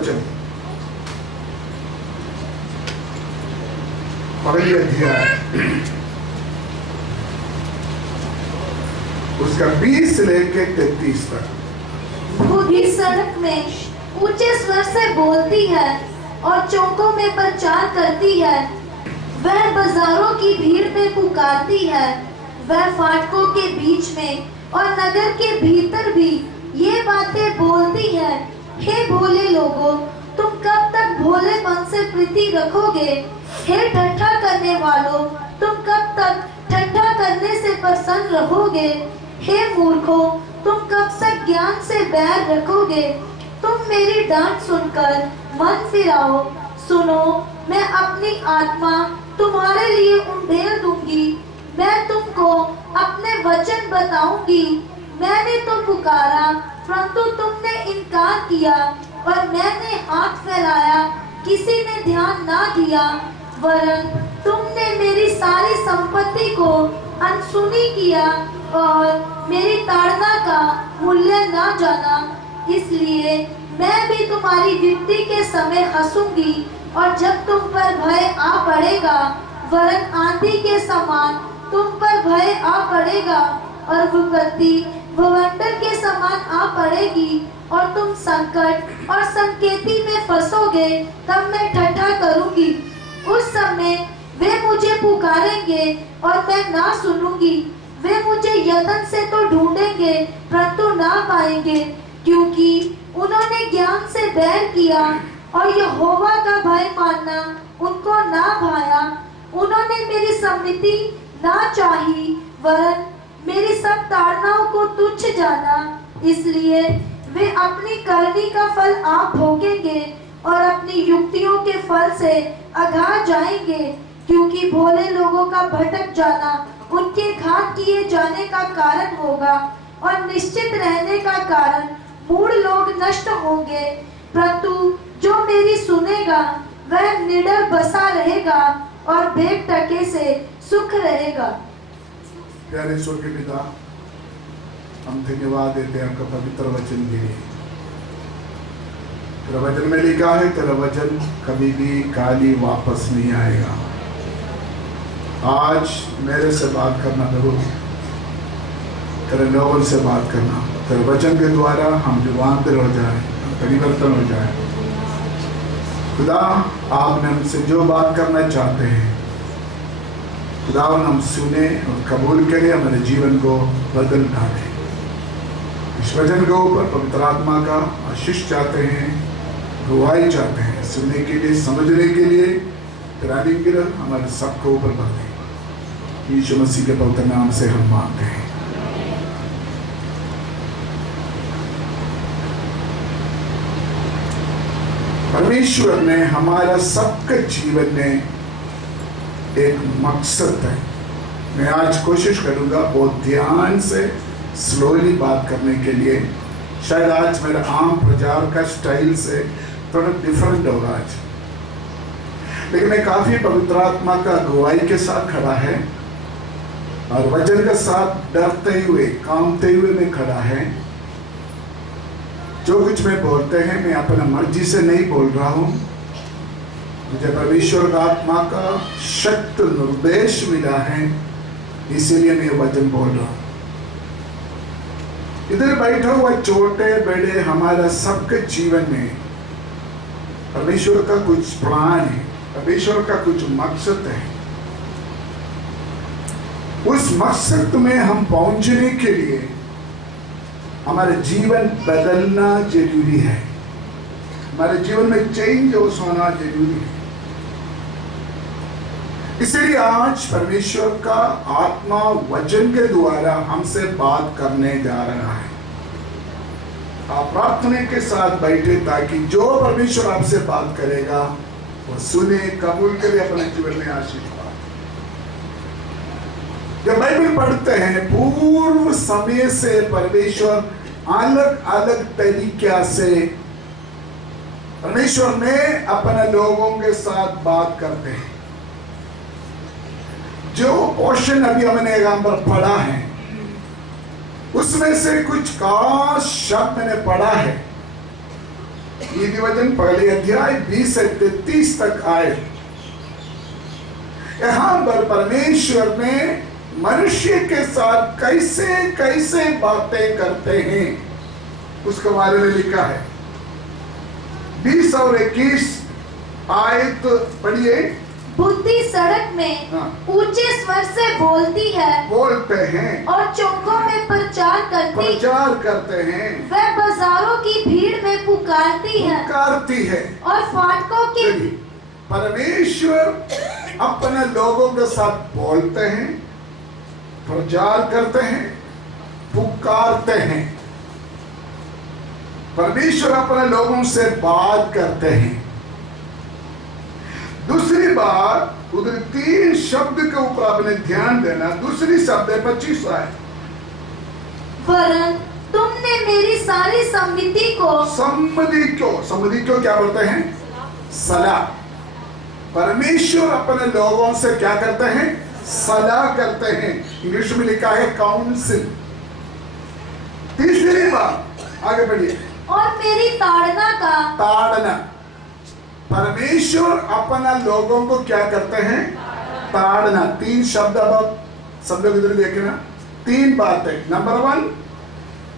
वचन, पहले अध्याय उसका 20 से लेके 33 तक। बुद्धि सड़क में ऊंचे स्वर से बोलती है और चौकों में प्रचार करती है। वह बाजारों की भीड़ में पुकारती है। वह फाटकों के बीच में और नगर के भीतर भी ये बातें बोलती है। हे भोले लोगों, तुम कब तक भोलेपन से प्रीति रखोगे? हे ठट्ठा करने वालों, तुम कब तक ठट्ठा करने से प्रसन्न रहोगे? हे मूर्खों, तुम कब तक ज्ञान से बैर रखोगे? तुम मेरी डांट सुनकर मन फिराओ। सुनो, मैं अपनी आत्मा तुम्हारे लिए उंडेल दूंगी। मैं तुमको अपने वचन बताऊंगी। मैंने तो पुकारा परंतु तुमने इनकार किया, और मैंने हाथ फैलाया, किसी ने ध्यान ना दिया। वरन तुमने मेरी सारी संपत्ति को अनसुनी किया और मेरी ताड़ना का मूल्य ना जाना। इसलिए मैं भी तुम्हारी विपत्ति के समय हंसूंगी, और जब तुम पर भय आ पड़ेगा, वरन आंधी के समान तुम पर भय आ पड़ेगा, और विपत्ति भवंडर के समान आ पड़ेगी, और तुम संकट और संकेती में फंसोगे, तब मैं ठट्ठा करूंगी। उस समय वे मुझे पुकारेंगे और मैं ना सुनूंगी। वे मुझे यत्न से तो ढूंढेंगे परंतु ना पाएंगे, क्योंकि उन्होंने ज्ञान से बैर किया और यहोवा का भय मानना उनको ना भाया। उन्होंने मेरी सम्मति ना चाही, वरन मेरी सब ताड़नाओं को तुच्छ जाना। इसलिए वे अपनी करनी का फल आप भोगेंगे और अपनी युक्तियों के फल से अघा जाएंगे, क्योंकि भोले लोगों का भटक जाना उनके घात किए जाने का कारण होगा, और निश्चित रहने का कारण मूढ़ लोग नष्ट होंगे। परंतु जो मेरी सुनेगा वह निडर बसा रहेगा और भेंट टके से सुख रहेगा। प्यारे स्वर्गीय पिता, हम धन्यवाद देते हैं आपका पवित्र वचन के लिए। तेरा वचन में लिखा है, तेरा वचन कभी भी खाली वापस नहीं आएगा। आज मेरे से बात करना प्रभु, तेरे लोगों से बात करना। तेरे वचन के द्वारा हम रूपांतर हो जाए, परिवर्तन हो जाए। खुदा, आपने हमसे जो बात करना चाहते हैं, खुदा हम सुने और कबूल करें, हमारे जीवन को बदल डालें। इस वचन के ऊपर पवित्र आत्मा का आशीष चाहते हैं, गवाही चाहते हैं, सुनने के लिए, समझने के लिए, तेरा अनुग्रह हमारे सबको ऊपर बढ़े। यीशु मसीह के पवित्र नाम से हम मांगते हैं। परमेश्वर ने हमारा सबके जीवन में एक मकसद है। मैं आज कोशिश करूंगा बहुत ध्यान से स्लोली बात करने के लिए। शायद आज मेरा आम प्रचार का स्टाइल से थोड़ा डिफरेंट होगा आज, लेकिन मैं काफी पवित्र आत्मा का गवाही के साथ खड़ा है और वचन के साथ डरते हुए, कांपते हुए मैं खड़ा है। जो कुछ मैं बोलते हैं, मैं अपना मर्जी से नहीं बोल रहा हूं। मुझे परमेश्वर का आत्मा का शक्त निर्देश मिला है, इसीलिए मैं वचन बोल रहा हूं। इधर बैठा हुआ छोटे बड़े हमारा सबके जीवन में परमेश्वर का कुछ प्लान है, परमेश्वर का कुछ मकसद है। उस मकसद में हम पहुंचने के लिए हमारे जीवन बदलना जरूरी है। हमारे जीवन में चेंज होना जरूरी है। इसलिए आज परमेश्वर का आत्मा वचन के द्वारा हमसे बात करने जा रहा है। आप प्रार्थना के साथ बैठे ताकि जो परमेश्वर आपसे बात करेगा वो सुने, कबूल करे, अपने जीवन में आशीष पाए। जब बाइबल पढ़ते हैं, पूर्व समय से परमेश्वर अलग अलग तरीके से परमेश्वर ने अपने लोगों के साथ बात करते हैं। जो पोर्शन अभी हमने यहाँ पर पढ़ा है, उसमें से कुछ खास शब्द मैंने पढ़ा है ये वचन पहले अध्याय 20 से 33 तक आए। यहां पर परमेश्वर ने मनुष्य के साथ कैसे कैसे बातें करते हैं उसके बारे में लिखा है। 20 और 21 आयत पढ़िए। बुद्धि सड़क में ऊंचे स्वर से बोलते हैं और चौकों में प्रचार करते हैं। वह बाजारों की भीड़ में पुकारती है और फाटकों की। परमेश्वर अपने लोगों के साथ बोलते हैं, प्रचार करते हैं, पुकारते हैं। परमेश्वर अपने लोगों से बात करते हैं। दूसरी बात, उधर 3 शब्द के ऊपर आपने ध्यान देना। दूसरी शब्द है 25 आयत। वरन तुमने मेरी सारी सम्मति को क्या बोलते हैं? सलाह। परमेश्वर अपने लोगों से क्या करते हैं? सलाह करते हैं। इंग्लिश में लिखा है काउंसिल। तीसरी बात, आगे बढ़िए। और मेरी ताड़ना। परमेश्वर अपना लोगों को क्या करते हैं? ताड़ना। 3 शब्द अब सब लोग इधर देखना। 3 बातें। नंबर 1,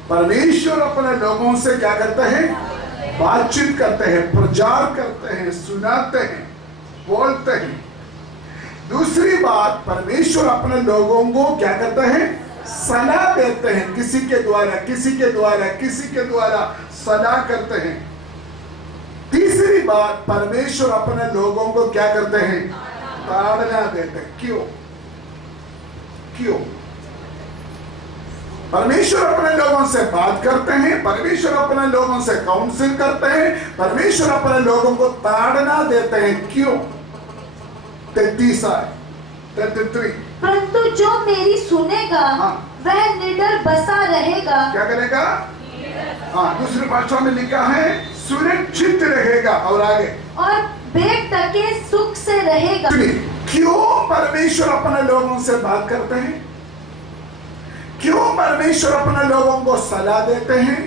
परमेश्वर अपने लोगों से क्या करते हैं? बातचीत करते हैं, प्रचार करते हैं, सुनाते हैं, बोलते हैं। दूसरी बात, परमेश्वर अपने लोगों को क्या करते हैं? सलाह देते हैं। किसी के द्वारा सलाह करते हैं। तीसरी बात, परमेश्वर अपने लोगों को क्या करते हैं? ताड़ना देते हैं। क्यों? परमेश्वर अपने लोगों से बात करते हैं, परमेश्वर अपने लोगों से काउंसिल करते हैं, परमेश्वर अपने लोगों को ताड़ना देते हैं। क्यों? 33 परंतु जो मेरी सुनेगा वह निडर बसा रहेगा। क्या करेगा? दूसरी भाषा में लिखा है सुरक्षित रहेगा। और आगे, और बेटके सुख से रहेगा। क्यों परमेश्वर अपने लोगों से बात करते हैं? क्यों परमेश्वर अपने लोगों को सलाह देते हैं?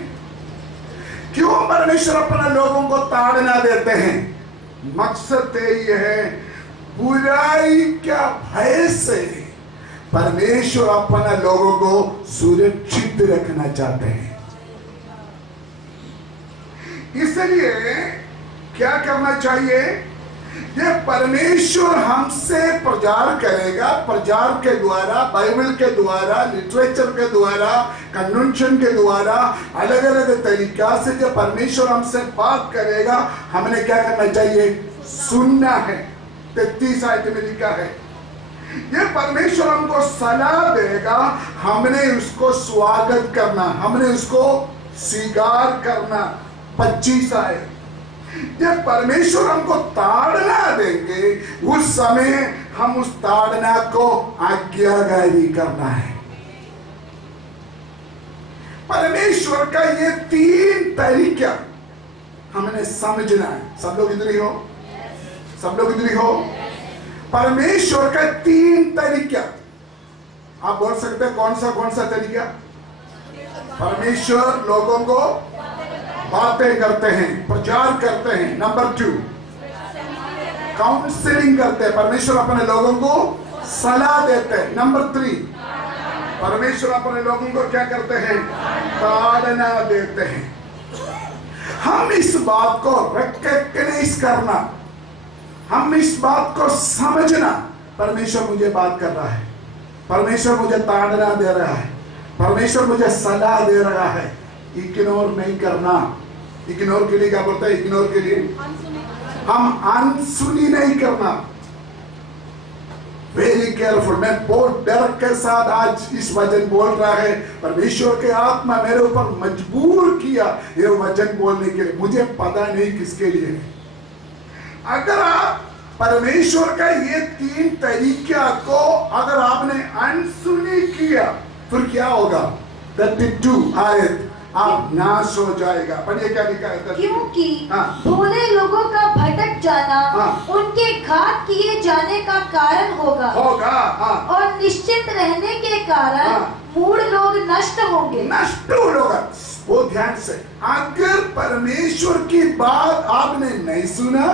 क्यों परमेश्वर अपने लोगों को ताड़ना देते हैं? मकसद यही है, बुराई का भय से परमेश्वर अपने लोगों को सुरक्षित रखना चाहते हैं। इसलिए क्या करना चाहिए? ये परमेश्वर हमसे प्रचार करेगा। प्रचार के द्वारा, बाइबल के द्वारा, लिटरेचर के द्वारा, कन्वेंशन के द्वारा, अलग अलग तरीका से जब परमेश्वर हमसे बात करेगा, हमने क्या करना चाहिए? सुनना है। 33 आयत में लिखा है, ये परमेश्वर हमको सलाह देगा, हमने उसको स्वागत करना, हमने उसको स्वीकार करना। 25 आयत, जब परमेश्वर हमको ताड़ना देंगे, उस समय हम उस ताड़ना को आज्ञाकारी करना है। परमेश्वर का ये 3 तरीका हमने समझना है। सब लोग इधर ही हो। परमेश्वर का 3 तरीका। आप बोल सकते हैं कौन सा तरीका? परमेश्वर लोगों को बातें करते हैं, प्रचार करते हैं। नंबर 2, काउंसलिंग करते हैं। परमेश्वर अपने लोगों को सलाह देते हैं। नंबर 3, परमेश्वर अपने लोगों को क्या करते हैं? ताड़ना देते हैं। हम इस बात को रिकॉग्नाइज करना, हम इस बात को समझना, परमेश्वर मुझे बात कर रहा है, परमेश्वर मुझे ताड़ना दे रहा है, परमेश्वर मुझे सलाह दे रहा है। इग्नोर नहीं करना। इग्नोर के लिए क्या बोलते हैं? इग्नोर के लिए हम अनसुनी नहीं करना। Very careful. मैं बहुत डर के साथ आज इस वचन बोल रहा है। परमेश्वर के आत्मा मेरे ऊपर मजबूर किया ये वचन बोलने के लिए। मुझे पता नहीं किसके लिए है। अगर आप परमेश्वर का ये 3 तरीका को अगर आपने अनसुनी किया, फिर क्या होगा? 32 आयत, आप नाश हो जाएगा। पढ़िए क्या लिखा है? क्योंकि भोले लोगों का भटक जाना उनके घात किए जाने का कारण होगा। और निश्चित रहने के कारण मूढ़ लोग नष्ट होंगे। नष्ट होगा। वो ध्यान से, अगर परमेश्वर की बात आपने नहीं सुना,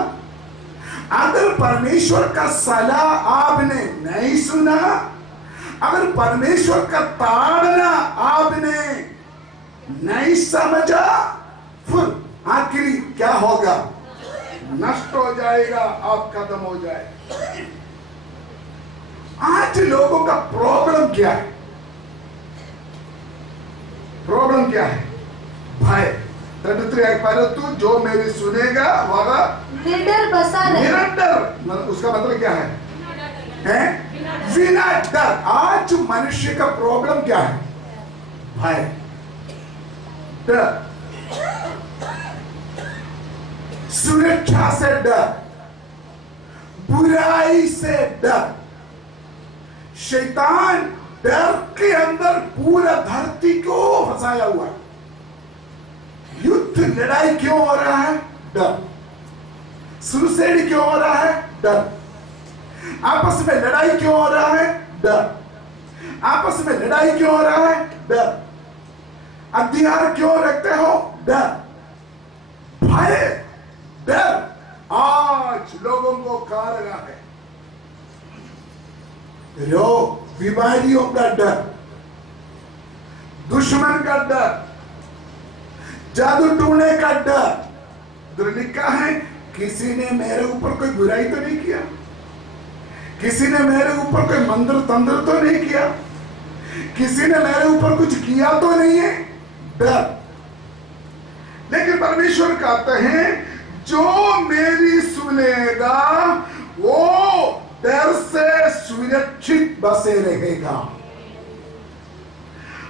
अगर परमेश्वर का सलाह आपने नहीं सुना, अगर परमेश्वर का ताड़ना आपने नहीं समझा, फिर आखिरी क्या होगा? नष्ट हो जाएगा, आप खत्म हो जाए। आज लोगों का प्रॉब्लम क्या है? प्रॉब्लम क्या है? भय। 33 परंतु जो मेरी सुनेगा वह निडर बसा रहे। निरंतर, उसका मतलब क्या है? बिना डर। आज मनुष्य का प्रॉब्लम क्या है? भय, डर, सुरक्षा से डर, बुराई से डर। शैतान डर के अंदर पूरा धरती को फंसाया हुआ है। युद्ध लड़ाई क्यों हो रहा है? डर। सुसाइड क्यों हो रहा है? डर। आपस में लड़ाई क्यों हो रहा है? डर। आपस में लड़ाई क्यों हो रहा है? डर। हथियार क्यों रखते हो? डर। भय, डर आज लोगों को खा रहा है। रोग, बीमारियों का डर, दुश्मन का डर, जादू टूटने का डर। लिखा है किसी ने मेरे ऊपर कोई बुराई तो नहीं किया, किसी ने मेरे ऊपर कोई मंत्र तंत्र तो नहीं किया, किसी ने मेरे ऊपर कुछ किया तो नहीं है। डर। लेकिन परमेश्वर कहते हैं जो मेरी सुनेगा वो डर से सुरक्षित बसे रहेगा।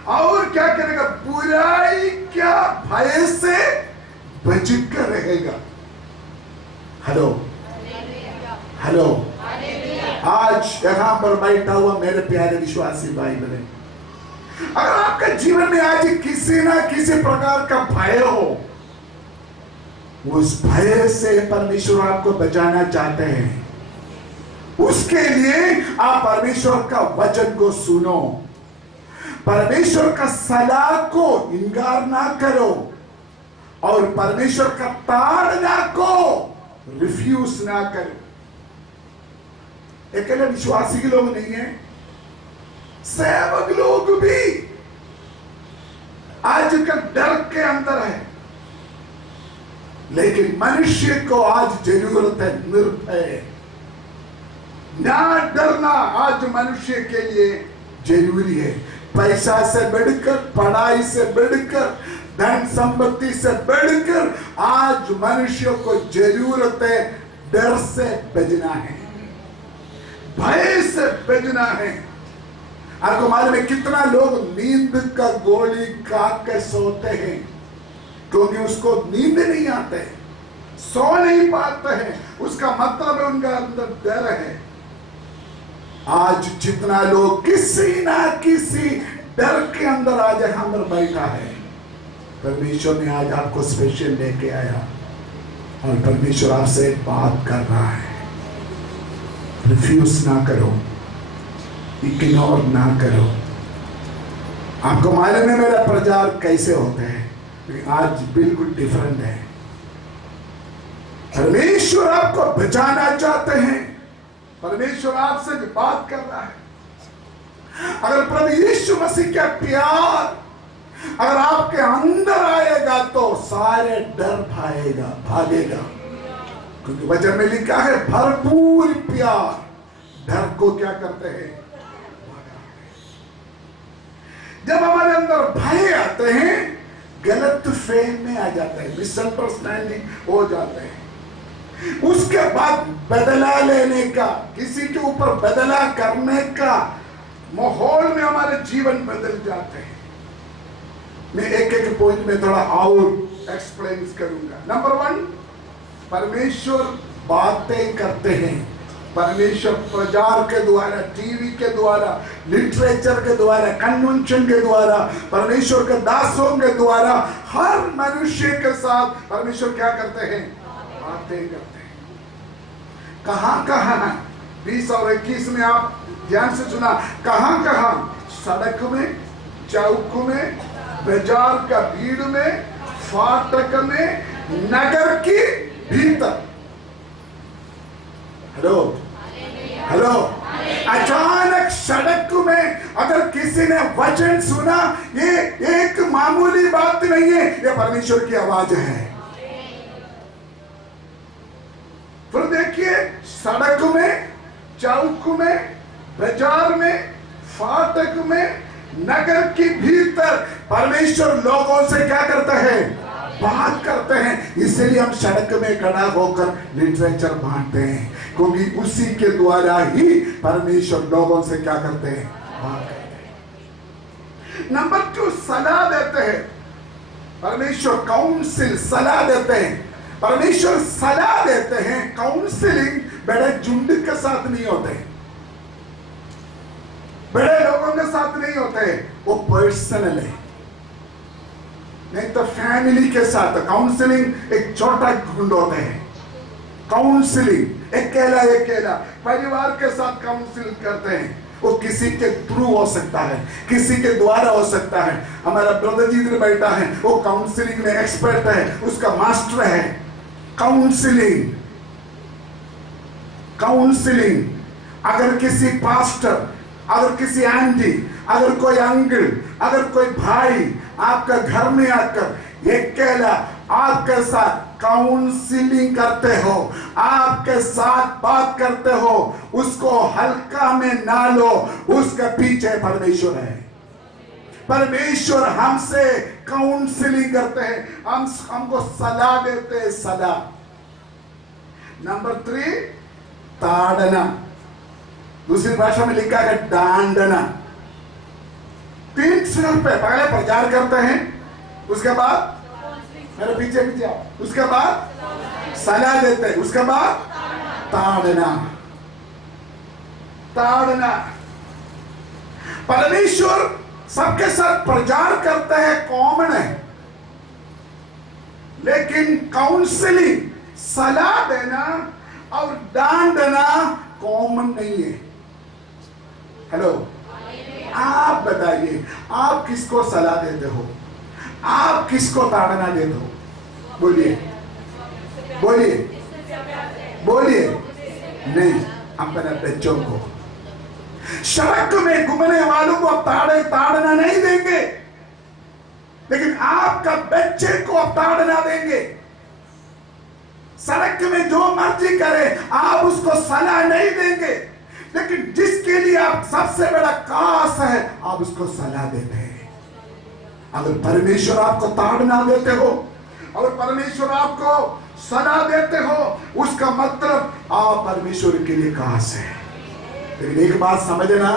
और क्या करेगा? बुराई क्या भय से बचकर रहेगा। हेलो हेलो, आज यहां पर बैठा हुआ मेरे प्यारे विश्वासी भाई बहन, अगर आपके जीवन में आज किसी ना किसी प्रकार का भय हो, उस भय से परमेश्वर आपको बचाना चाहते हैं। उसके लिए आप परमेश्वर का वचन को सुनो, परमेश्वर का सलाह को इनकार ना करो और परमेश्वर का ताड़ना को रिफ्यूज ना करो। अकेले विश्वासी के लोग नहीं है, सेवक लोग भी आजकल डर के अंदर है। लेकिन मनुष्य को आज जरूरत है निर्भय, ना डरना आज मनुष्य के लिए जरूरी है। पैसा से बढ़कर, पढ़ाई से बढ़कर, धन संपत्ति से बढ़कर आज मनुष्य को जरूरत है डर से बचना है, भय से बचना है। आपको मालूम है कितना लोग नींद का गोली खा के सोते हैं क्योंकि उसको नींद नहीं आते, सो नहीं पाते हैं। उसका मतलब उनका अंदर डर है। आज जितना लोग किसी ना किसी डर के अंदर आज यहां पर बैठा है, परमेश्वर ने आज आपको स्पेशल लेके आया और परमेश्वर आपसे बात कर रहा है। रिफ्यूज ना करो, इग्नोर ना करो। आपको मालूम है मेरा प्रचार कैसे होते हैं, लेकिन आज बिल्कुल डिफरेंट है। परमेश्वर आपको बचाना चाहते हैं, परमेश्वर आपसे भी बात कर रहा है। अगर प्रभु यीशु मसीह का प्यार अगर आपके अंदर आएगा तो सारे डर भागेगा, क्योंकि वचन में लिखा है भरपूर प्यार डर को क्या करते हैं? जब हमारे अंदर भय आते हैं, गलत फहमी में आ जाता है, मिसअंडरस्टैंडिंग हो जाते हैं। उसके बाद बदला लेने का, किसी के ऊपर बदला करने का माहौल में हमारे जीवन बदल जाते हैं। मैं एक एक पॉइंट में थोड़ा और एक्सप्लेन करूंगा। नंबर 1, परमेश्वर बातें करते हैं। परमेश्वर प्रचार के द्वारा, टीवी के द्वारा, लिटरेचर के द्वारा, कन्वेंशन के द्वारा, परमेश्वर के दासों के द्वारा हर मनुष्य के साथ परमेश्वर क्या करते हैं? बातें करते हैं। कहां कहां 20 और 21 में आप ध्यान से सुना, कहां कहां? सड़क में, चौक में, बाजार का भीड़ में, फाटक में, नगर की भीतर। Hello hello. अचानक सड़क में अगर किसी ने वचन सुना, ये एक मामूली बात नहीं है, ये परमेश्वर की आवाज है। फिर देखिए, सड़क में, चौक में, बाजार में, फाटक में, नगर के भीतर परमेश्वर लोगों से क्या करता है? बात करते हैं। इसलिए हम सड़क में खड़ा होकर लिटरेचर बांटते हैं, क्योंकि उसी के द्वारा ही परमेश्वर लोगों से क्या करते हैं? बात करते हैं। नंबर 2, सलाह देते हैं। परमेश्वर काउंसिल, सलाह देते हैं। परमेश्वर सलाह देते हैं। काउंसिलिंग बड़े झुंड के साथ नहीं होते, बड़े लोगों के साथ नहीं होते, वो पर्सनल है। नहीं तो फैमिली के साथ काउंसलिंग एक छोटा झुंड होता है। काउंसलिंग अकेला परिवार के साथ काउंसिल करते हैं। वो किसी के थ्रू हो सकता है, किसी के द्वारा हो सकता है। हमारा ब्रदर जी इधर बैठा है, वो काउंसलिंग में एक्सपर्ट है, उसका मास्टर है। काउंसलिंग अगर किसी पास्टर, अगर किसी आंटी, अगर कोई अंकल, अगर कोई भाई आपका घर में आकर अकेला आपके साथ काउंसलिंग करते हो, आपके साथ बात करते हो, उसको हल्का में ना लो, उसके पीछे परमेश्वर है। परमेश्वर हमसे काउंसलिंग करते हैं, हमको सलाह देते हैं, सलाह। नंबर 3, ताड़ना। दूसरी भाषा में लिखा है डांडना। 3 स्तर पे पहले प्रचार करते हैं, उसके बाद मेरे पीछे आओ, उसके बाद सलाह देते हैं, उसके बाद ताड़ना। परमेश्वर सबके साथ प्रचार करते हैं, कॉमन है, लेकिन काउंसलिंग, सलाह देना और डांटना कॉमन नहीं है। हेलो, आप बताइए, आप किसको सलाह देते हो? आप किसको ताड़ना देते हो? बोलिए बोलिए बोलिए। नहीं, अपने बच्चों को। सड़क में घूमने वालों को आप ताड़ना नहीं देंगे, लेकिन आपका बच्चे को आप ताड़ना देंगे। सड़क में जो मर्जी करे, आप उसको सलाह नहीं देंगे, लेकिन जिसके लिए आप सबसे बड़ा कास है, आप उसको सलाह देते हैं। अगर परमेश्वर आपको ताड़ना देते हो और परमेश्वर आपको सलाह देते हो, उसका मतलब आप परमेश्वर के लिए कास है। लेकिन एक बात समझना,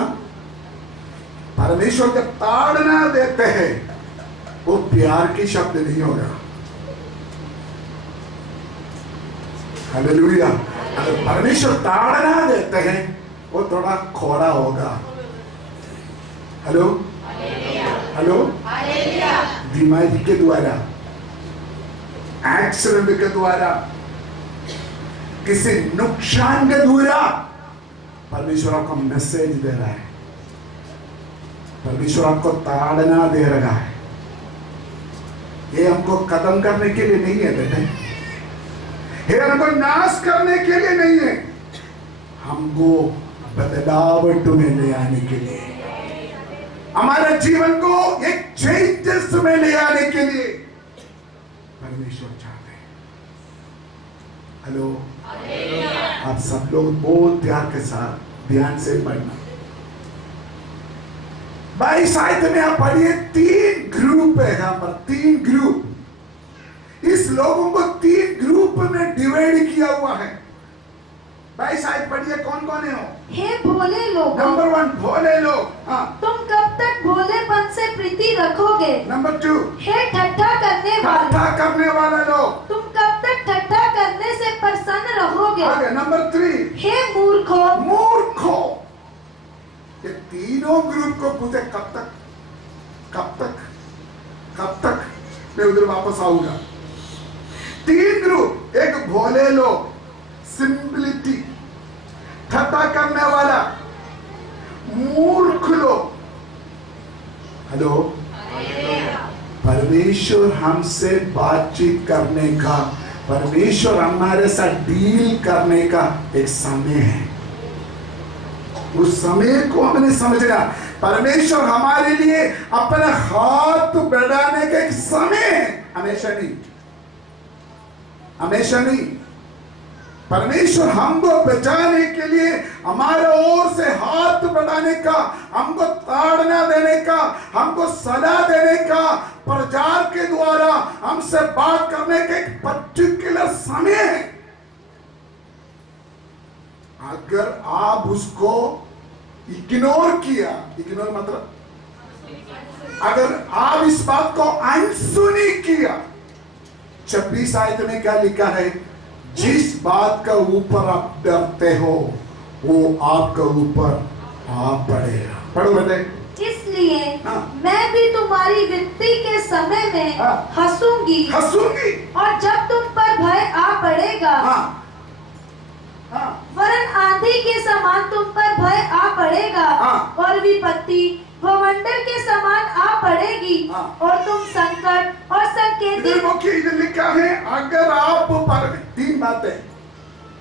परमेश्वर जब ताड़ना देते हैं, वो प्यार की शब्द नहीं होगा। हालेलुया। अगर परमेश्वर ताड़ना देते हैं, वो थोड़ा खोड़ा होगा। Hello hello. बीमारी के द्वारा, एक्सीडेंट के द्वारा, किसी नुकसान के द्वारा परमेश्वर आपको मैसेज दे रहा है, परमेश्वर आपको ताड़ना दे रहा है। ये हमको खत्म करने के लिए नहीं है बेटे, ये हमको नाश करने के लिए नहीं है, हमको बदलाव में ले आने के लिए, हमारे जीवन को एक चेंजेस में ले आने के लिए परमेश्वर चाहते हैं। हेलो, आप सब लोग बहुत प्यार के साथ ध्यान से पढ़ना। 22 आयत में आप पढ़िए, 3 ग्रुप है यहां पर, 3 ग्रुप। इस लोगों को 3 ग्रुप में डिवाइड किया हुआ है। 22 आयत पढ़िए, कौन कौन है हो? हे भोले लोग। नंबर 1, भोले लोग। हाँ, तुम कब तक भोलेपन से प्रीति रखोगे? नंबर 2, हे ठट्ठा करने वाला लोग, तुम कब तक ठट्ठा करने से प्रसन्न रहोगे? आगे नंबर 3, हे मूर्खों। ये तीनों ग्रुप को पूछे कब तक, कब तक, कब तक? मैं उधर वापस आऊंगा। 3 ग्रुप, एक भोले लोग, सिंपलिटी, ठट्ठा करने वाला, मूर्ख लोग। हेलो, परमेश्वर हमसे बातचीत करने का, परमेश्वर हमारे साथ डील करने का एक समय है। उस समय को हमने समझना, परमेश्वर हमारे लिए अपना हाथ बढ़ाने का एक समय है, हमेशा नहीं, हमेशा नहीं। परमेश्वर हमको बचाने के लिए हमारे ओर से हाथ बढ़ाने का, हमको ताड़ना देने का, हमको सलाह देने का, प्रचार के द्वारा हमसे बात करने का एक पर्टिकुलर समय है। अगर आप उसको इग्नोर किया, इग्नोर मतलब अगर आप इस बात को अनसुनी किया, 26 आयत में क्या लिखा है? जिस बात का ऊपर आप डरते हो वो आपका ऊपर आ पड़ेगा। पढ़ो बेटे। इसलिए हाँ। मैं भी तुम्हारी विपत्ति के समय में हंसूंगी, हंसूंगी, और जब तुम पर भय आ पड़ेगा, वरन आंधी के समान तुम पर भय आ पड़ेगा, और विपत्ति भवंडर के समान आ पड़ेगी, और तुम संकट और संकेत। इधर लिखा है, अगर आप तीन बातें,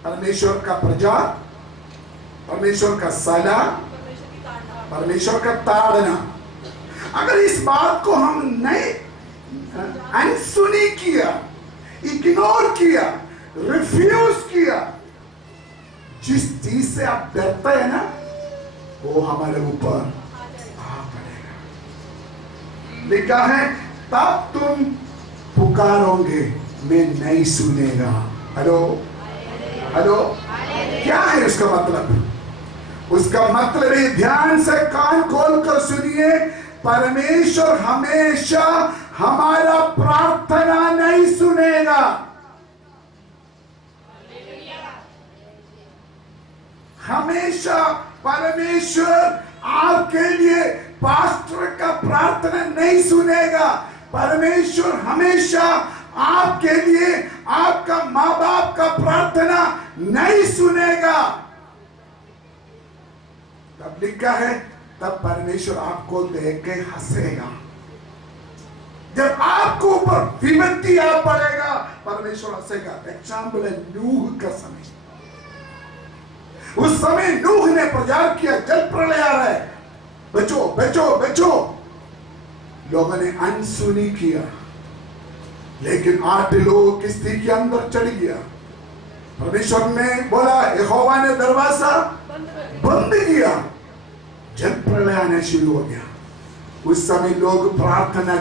परमेश्वर का प्रचार, परमेश्वर का सलाह, परमेश्वर का ताड़ना, अगर इस बात को हम नहीं अनसुनी किया, इग्नोर किया, रिफ्यूज किया, जिस चीज से आप डरते हैं ना, वो हमारे ऊपर आ पड़ेगा। लिखा है, तब तुम पुकारोगे, मैं नहीं सुनेगा। हेलो हेलो, क्या है उसका मतलब? उसका मतलब है, ध्यान से कान खोल कर सुनिए, परमेश्वर हमेशा हमारा प्रार्थना नहीं सुनेगा। हमेशा परमेश्वर आपके लिए पास्टर का प्रार्थना नहीं सुनेगा। परमेश्वर हमेशा आपके लिए आपका माँ बाप का प्रार्थना नहीं सुनेगा। तब लिखा है, तब परमेश्वर आपको देख के हंसेगा। जब आपको ऊपर विपत्ति आ पड़ेगा, परमेश्वर हंसेगा। एग्जाम्पल है नूह का समय। उस समय नूह ने प्रचार किया, जल प्रलय आ रहा है, बचो बचो बचो। लोगों ने अनसुनी किया, लेकिन 8 लोग किश्ती के अंदर चढ़ गया। परमेश्वर ने बोला, यहोवा ने दरवाजा बंद किया, जल प्रलय आना शुरू हो गया। उस समय लोग प्रार्थना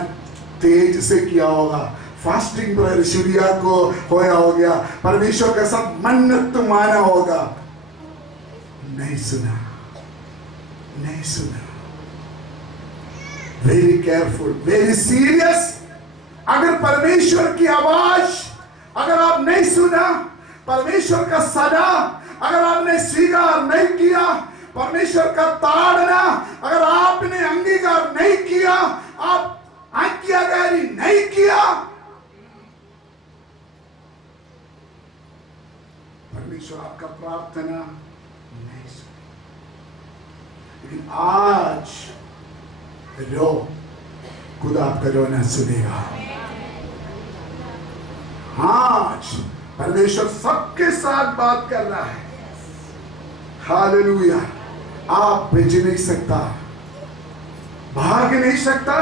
तेज से किया होगा, फास्टिंग प्रेयर सूर्या को होया हो गया, परमेश्वर के साथ मन्नत माना होगा। नहीं सुना, नहीं सुना। Very careful, very serious. अगर परमेश्वर की आवाज अगर आप नहीं सुना, परमेश्वर का सदा अगर आपने स्वीकार नहीं किया, परमेश्वर का ताड़ना अगर आपने अंगीकार नहीं किया, आप आज्ञाकारी नहीं किया, परमेश्वर आपका प्रार्थना नहीं सुना। लेकिन आज रो, खुदा आपका रोना सुनेगा। आज परमेश्वर सबके साथ बात कर रहा है। हालेलुया। आप बच नहीं सकता, भाग नहीं सकता।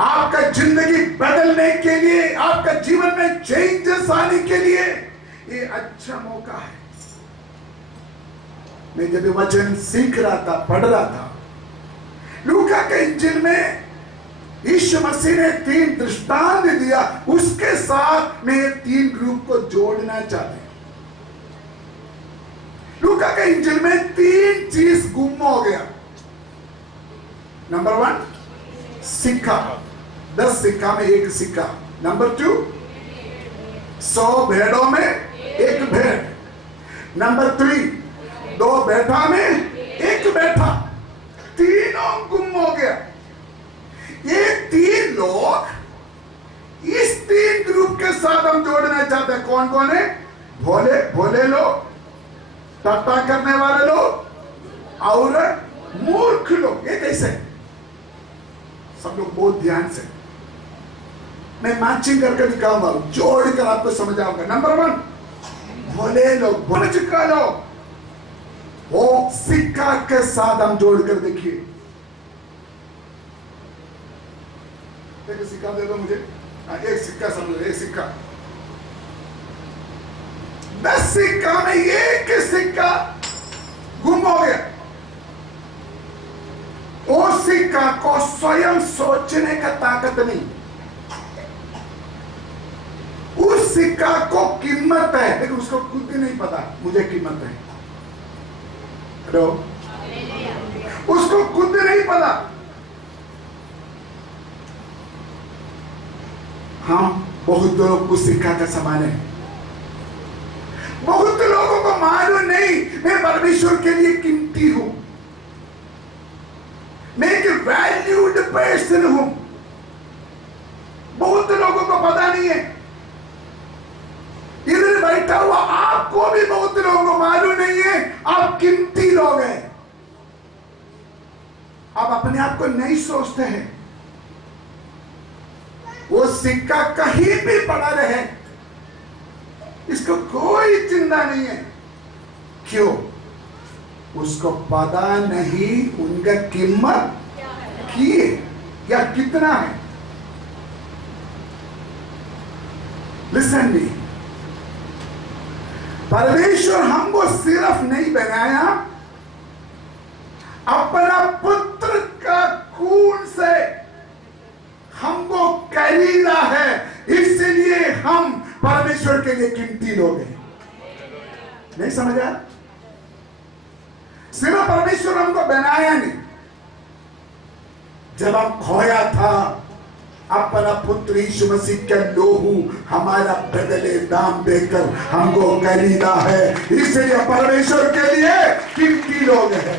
आपका जिंदगी बदलने के लिए, आपका जीवन में चेंजेस आने के लिए ये अच्छा मौका है। मैं जब वचन सीख रहा था, पढ़ रहा था, लूका के इंजिल में यीशु मसीह ने 3 दृष्टांत दिया, उसके साथ मैं 3 ग्रुप को जोड़ना चाहता हूं। लूका के इंजिल में 3 चीज गुम हो गया। नंबर 1 सिक्का, 10 सिक्का में 1 सिक्का। नंबर 2 100 भेड़ों में 1 भेड़। नंबर 3 2 बैठा में 1 बैठा। तीनों गुम हो गया। ये 3 लोग इस 3 ग्रुप के साथ हम जोड़ना चाहते हैं। कौन कौन है? भोले भोले लोग, टट्टा करने वाले लोग और मूर्ख लोग। ये कैसे? सब लोग बहुत ध्यान से, मैं मैचिंग करके दिखाऊंगा, जोड़कर आपको समझाऊंगा। नंबर 1, भोले लोग, भोले चिक्का लोग, वो सिक्का के साथ हम जोड़कर देखिए। एक सिक्का दे दो मुझे। एक सिक्का समझो, एक सिक्का। 10 सिक्का में एक सिक्का गुम हो गया। उस सिक्का को स्वयं सोचने का ताकत नहीं। उस सिक्का को कीमत है, लेकिन उसको खुद भी नहीं पता मुझे कीमत है। हेलो, उसको खुद भी नहीं पता। हाँ, बहुत लोग उस सिक्का का समान है। बहुत लोगों को मालूम नहीं मैं परमेश्वर के लिए कीमती हूं, मैं एक वैल्यूड पर्सन हूं। बहुत लोगों को पता नहीं है। इधर बैठा हुआ आपको भी बहुत लोगों को मालूम नहीं है आप कीमती लोग हैं। आप अपने आप को नहीं सोचते हैं। वो सिक्का कहीं भी पड़ा रहे, इसको कोई चिंता नहीं है। क्यों? उसको पता नहीं उनका कीमत की है या कितना है। लिसन मी, परमेश्वर हमको सिर्फ नहीं बनाया, अपना पुत्र का खून से हमको खरीदा है। इसलिए हम परमेश्वर के लिए कीमती लोग हैं। नहीं समझा? सिर्फ परमेश्वर हमको बनाया नहीं, जब हम खोया था अपना पुत्र यीशु मसीह के लोहू हमारा बदले दाम देकर हमको खरीदा है। इसलिए परमेश्वर के लिए कीमती लोग हैं।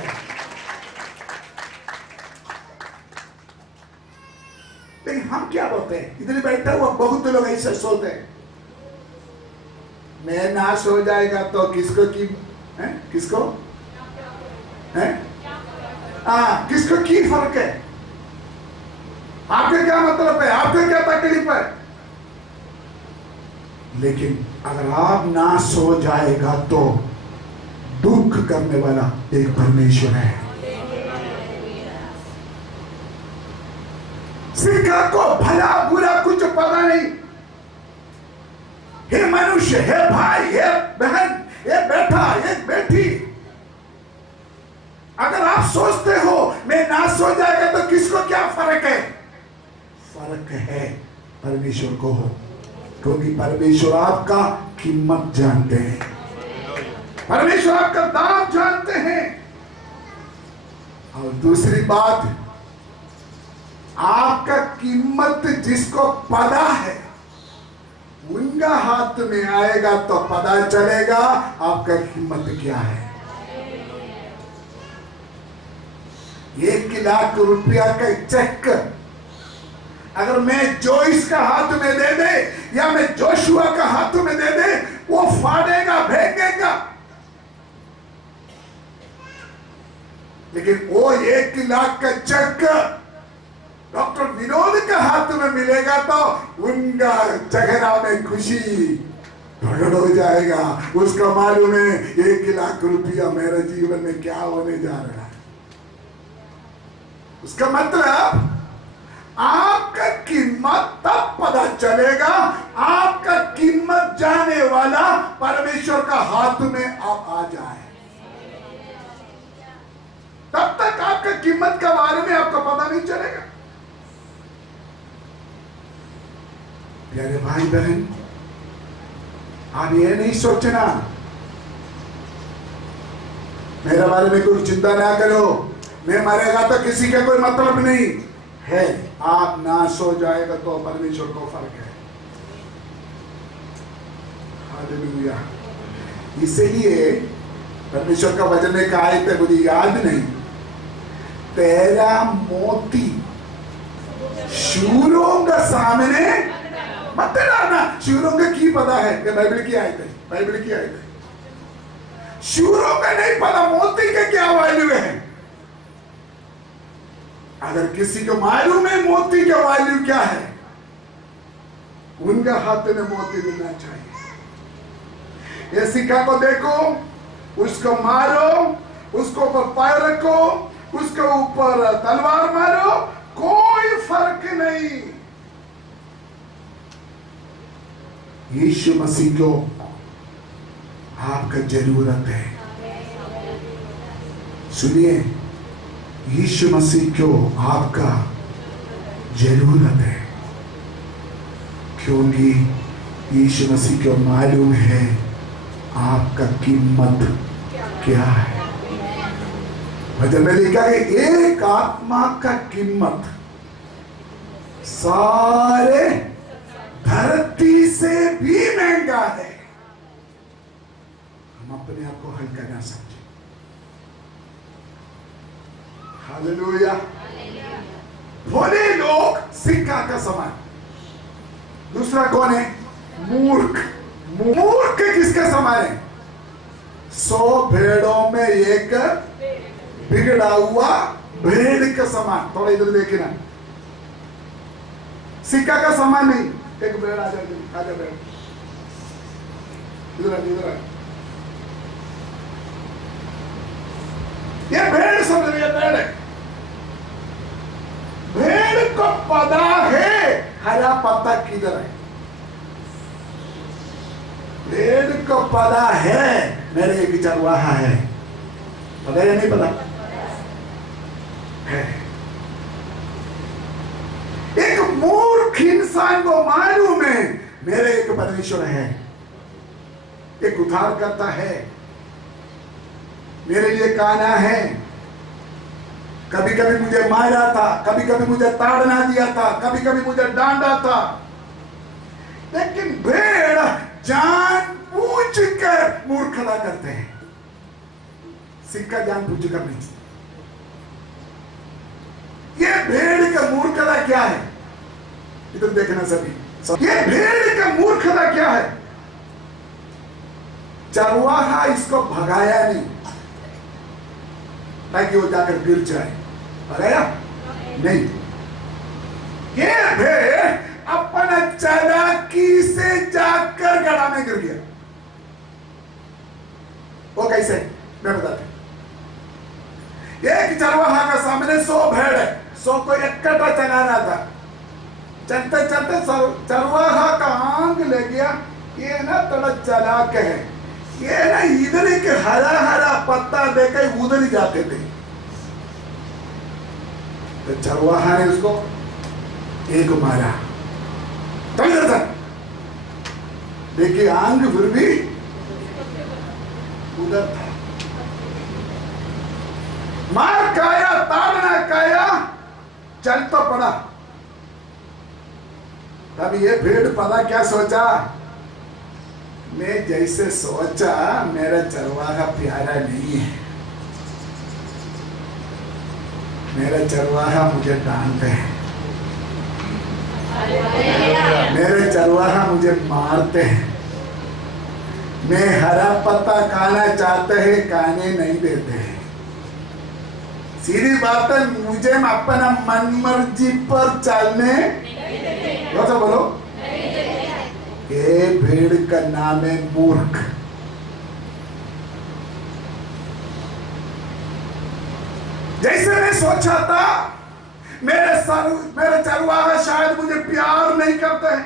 लेकिन हम क्या बोलते हैं? इधर बैठा हुआ बहुत लोग ऐसे सोचते हैं, मैं नाश हो जाएगा तो किसको की है? किसको है? किसको की फर्क है? आपके क्या मतलब है? आपके क्या तकलीफ है? लेकिन अगर आप नाश हो जाएगा तो दुख करने वाला एक परमेश्वर है। सिक्का को भला बुरा कुछ पता नहीं। हे मनुष्य, हे भाई, हे बहन, हे बेटा, हे बेटी, अगर आप सोचते हो मैं नाश हो जाएगा तो किसको क्या फर्क है? फर्क है परमेश्वर को, क्योंकि परमेश्वर आपका कीमत जानते हैं, परमेश्वर आपका दाम जानते हैं। और दूसरी बात, आपका कीमत जिसको पता है उनका हाथ में आएगा तो पता चलेगा आपका कीमत क्या है। 1 लाख रुपया का चेक अगर मैं जोइस का हाथ में दे दे या मैं जोशुआ का हाथ में दे दे, वो फाड़ेगा, फेंकेगा। लेकिन वो 1 लाख का चेक डॉक्टर विनोद के हाथ में मिलेगा तो उनका चेहरा में खुशी प्रकट हो जाएगा। उसका मालूम है 1 लाख रुपया मेरे जीवन में क्या होने जा रहा है। उसका मतलब आपका कीमत तब पता चलेगा, आपका कीमत जाने वाला परमेश्वर का हाथ में आप आ जाए। तब तक आपका कीमत के बारे में आपको पता नहीं चलेगा। प्यारे भाई बहन, आप ये नहीं सोचना मेरे बारे में कोई चिंता ना करो, मैं मरेगा तो किसी का कोई मतलब नहीं है। आप नाश हो जाएगा तो परमेश्वर को फर्क है। हालेलुया। इसलिए परमेश्वर का वचन में कहा है, मुझे याद नहीं, तेरा मोती शूरों का सामने मत डालना। शूरों का की पता है कि बाइबल की आयत है, बाइबल की आयत है। शूरों का नहीं पता मोती का क्या वैल्यू है। अगर किसी को मालूम है मोती का वैल्यू क्या है उनका हाथ में मोती मिलना चाहिए। ये सिक्का को देखो, उसको मारो, उसको ऊपर पैर रखो, उसके ऊपर तलवार मारो, कोई फर्क नहीं। यीशु मसीह को आपका जरूरत है। सुनिए, यीशु मसीह को आपका जरूरत है, क्योंकि यीशु मसीह को मालूम है आपका कीमत क्या है। वचन में लिखा है एक आत्मा का कीमत सारे धरती से भी महंगा है। हम अपने आप को हल्का ना समझे। हालेलुया। भोले लोग सिक्का का समान। दूसरा कौन है? मूर्ख। मूर्ख किसके समान है? 100 भेड़ों में एक बिगड़ा हुआ भेड़ के समान। थोड़ा इधर देखिए ना, सिक्का का समान नहीं। एक भेड़ आ जाए, आजा भेड़, इधर आ। ये भेड़ समझ रही है? भेड़ है। भेड़ को पता है हरा पत्ता किधर है। भेड़ को पता है मेरे एक चरवाहा है। पता या नहीं पता है? एक मूर्ख इंसान को मालूम है मेरे एक परमेश्वर है, एक उद्धार करता है, मेरे लिए काना है। कभी कभी मुझे मारा था, कभी कभी मुझे ताड़ना दिया था, कभी कभी मुझे डांटा था, लेकिन भेड़ जानबूझकर मूर्खता करते हैं। सिक्का जानबूझकर नहीं। ये भेड़ का मूर्खता क्या है? इधर देखना सभी। ये भेड़ का मूर्खता क्या है? चरवाहा इसको भगाया नहीं ताकि वो जाकर गिर जाए। भगाया नहीं। ये भेड़ अपना चालाकी से जाकर गड़ा में गिर गया। वो कैसे? मैं बताता हूं। एक चरवाहा का सामने 100 भेड़ है, 100 को इकट्ठा चलाना था। चलते चलते चरवाहा का आंख ले गया, ये ना थोड़ा चालाक है, ये ना इधर ही के हरा हरा पत्ता देकर उधर ही जाते थे। तो चरवाहा ने उसको एक मारा, तो इधर था। देखिए आंख फिर भी उधर था। मार खाया, ताड़ना खाया, चल तो पड़ा। तब ये भेड़ पता क्या सोचा? मैं जैसे सोचा मेरा चरवाहा प्यारा नहीं है, मेरा चरवाहा मुझे डांटते हैं, मेरे चरवाहा मुझे मारते हैं, मैं हरा पत्ता खाना चाहते हैं, खाने नहीं देते हैं। सीधी बात है, मुझे अपना मन मर्जी पर चलने तो बोलो। ये भेड़ का नाम है मूर्ख। जैसे मैं सोचा था मेरे चरवाहा शायद मुझे प्यार नहीं करते हैं,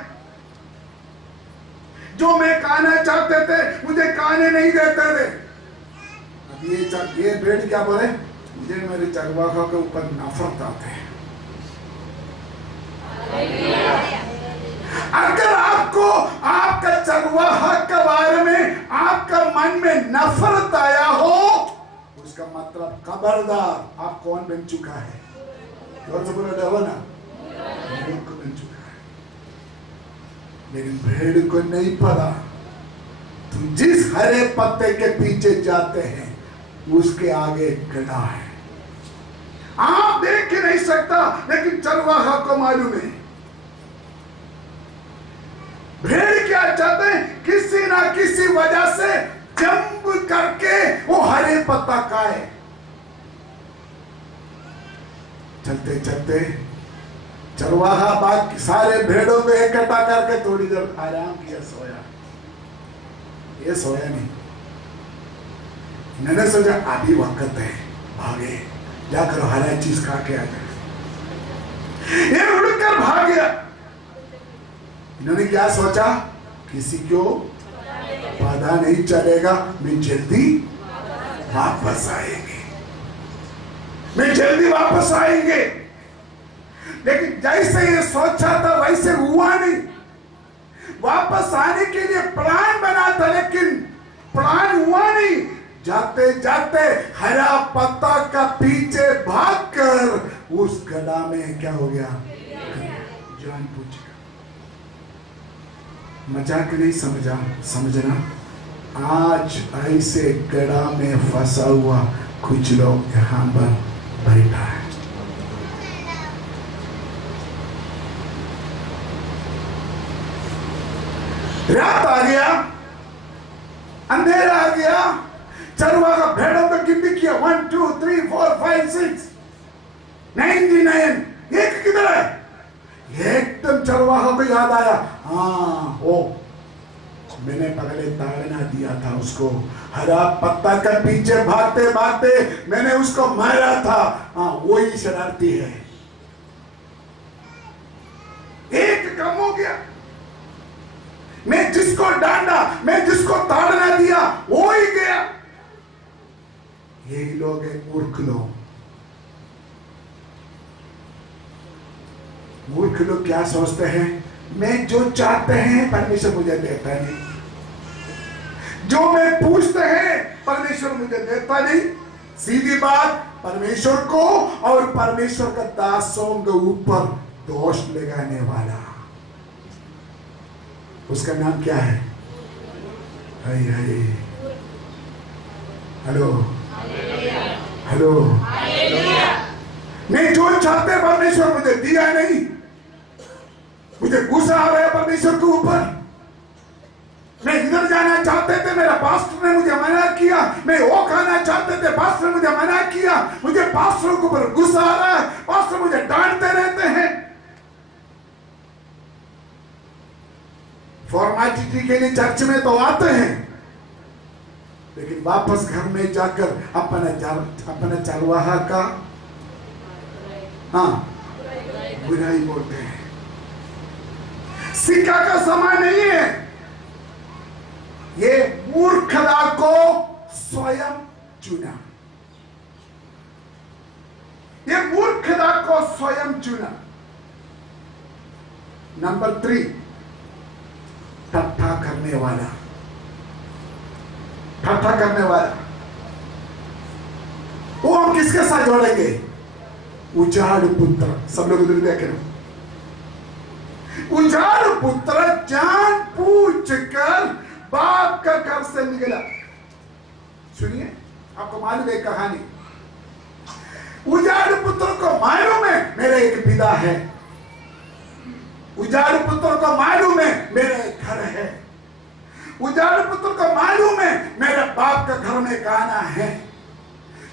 जो मैं खाना चाहते थे मुझे खाने नहीं देते थे। अब ये भेड़ क्या बोले? मुझे मेरे चरवाहा के ऊपर नफरत आते हैं। अगर आपको आपका चरवाहा के बारे में आपका मन में नफरत आया हो, उसका मतलब खबरदार आप कौन बन चुका है? और बोला डरो ना, मूर्ख बन चुका है। लेकिन भेड़ को नहीं पता तुम जिस हरे पत्ते के पीछे जाते हैं उसके आगे गधा है। आप देख के नहीं सकता, लेकिन चरवाहा को मालूम है। भेड़ क्या चाहते हैं? किसी ना किसी वजह से जंप करके वो हरे पत्ता खाए। चलते चलते चरवाहा बाकी सारे भेड़ों को इकट्ठा करके थोड़ी देर आराम किया, सोया। ये सोया नहीं, इन्होंने सोचा अभी वक्त है, भागे, जाकर हर चीज खा के आ जाए। ये उड़कर भाग गया। इन्होंने क्या सोचा, किसी को पता नहीं चलेगा, मैं जल्दी वापस आएंगे, मैं जल्दी वापस आएंगे। लेकिन जैसे ये सोचा था वैसे हुआ नहीं। वापस आने के लिए प्लान बना था, लेकिन प्लान हुआ नहीं। जाते जाते हरा पत्ता का पीछे भागकर उस गड्ढा में क्या हो गया, जान पूछ गया। मजाक नहीं समझना। आज ऐसे गड्ढा में फंसा हुआ कुछ लोग यहां पर बैठा है। रात आ गया, अंधेरा आ गया, चरवाहा भेड़ों को गिनती किया, 1 2 3 4 5 6 99। एक किधर है? एकदम चरवाहा को याद आया, हाँ ओ मैंने पहले ताड़ना दिया था उसको, हरा पत्ता के पीछे भागते भागते मैंने उसको मारा था। हाँ वही शरारती है। एक कम हो गया। मैं जिसको डांटा, मैं जिसको ताड़ना दिया वो ही गया। यही लोग हैं मूर्ख लोग। मूर्ख लोग क्या सोचते हैं, मैं जो चाहते हैं परमेश्वर मुझे देता नहीं, जो मैं पूछते हैं परमेश्वर मुझे देता नहीं। सीधी बात, परमेश्वर को और परमेश्वर का दासों के ऊपर दोष लगाने वाला, उसका नाम क्या है? हेलो हेलो, मैं जो चाहते परमेश्वर मुझे दिया नहीं, मुझे गुस्सा आ रहा है परमेश्वर के ऊपर। मैं इधर जाना चाहते थे, मेरा पास्टर ने मुझे मना किया। मैं वो खाना चाहते थे, पास्टर ने मुझे मना किया। मुझे पास्टर के ऊपर गुस्सा आ रहा है, पास्टर मुझे डांटते रहते हैं। फॉर्मेलिटी के लिए चर्च में तो आते हैं, लेकिन वापस घर में जाकर अपना चरवाहा का बुराई बोलते हैं। सिक्का का समय नहीं है। ये मूर्खता को स्वयं चुना, ये मूर्खता को स्वयं चुना। नंबर 3, ठट्ठा करने वाला। ठट्ठा करने वाला वो हम किसके साथ जोड़ेंगे? उजाड़ पुत्र। सब लोग उधर देख रहे, उजाड़ पुत्र जान पूछ कर बाप का घर से निकला। सुनिए, आपको मालूम है कहानी। उजाड़ पुत्र को मालूम है मेरे एक पिता है, उजाड़ पुत्र को मालूम है मेरा एक घर है, उजाड़ पुत्र को मालूम है मेरे बाप का घर में खाना है,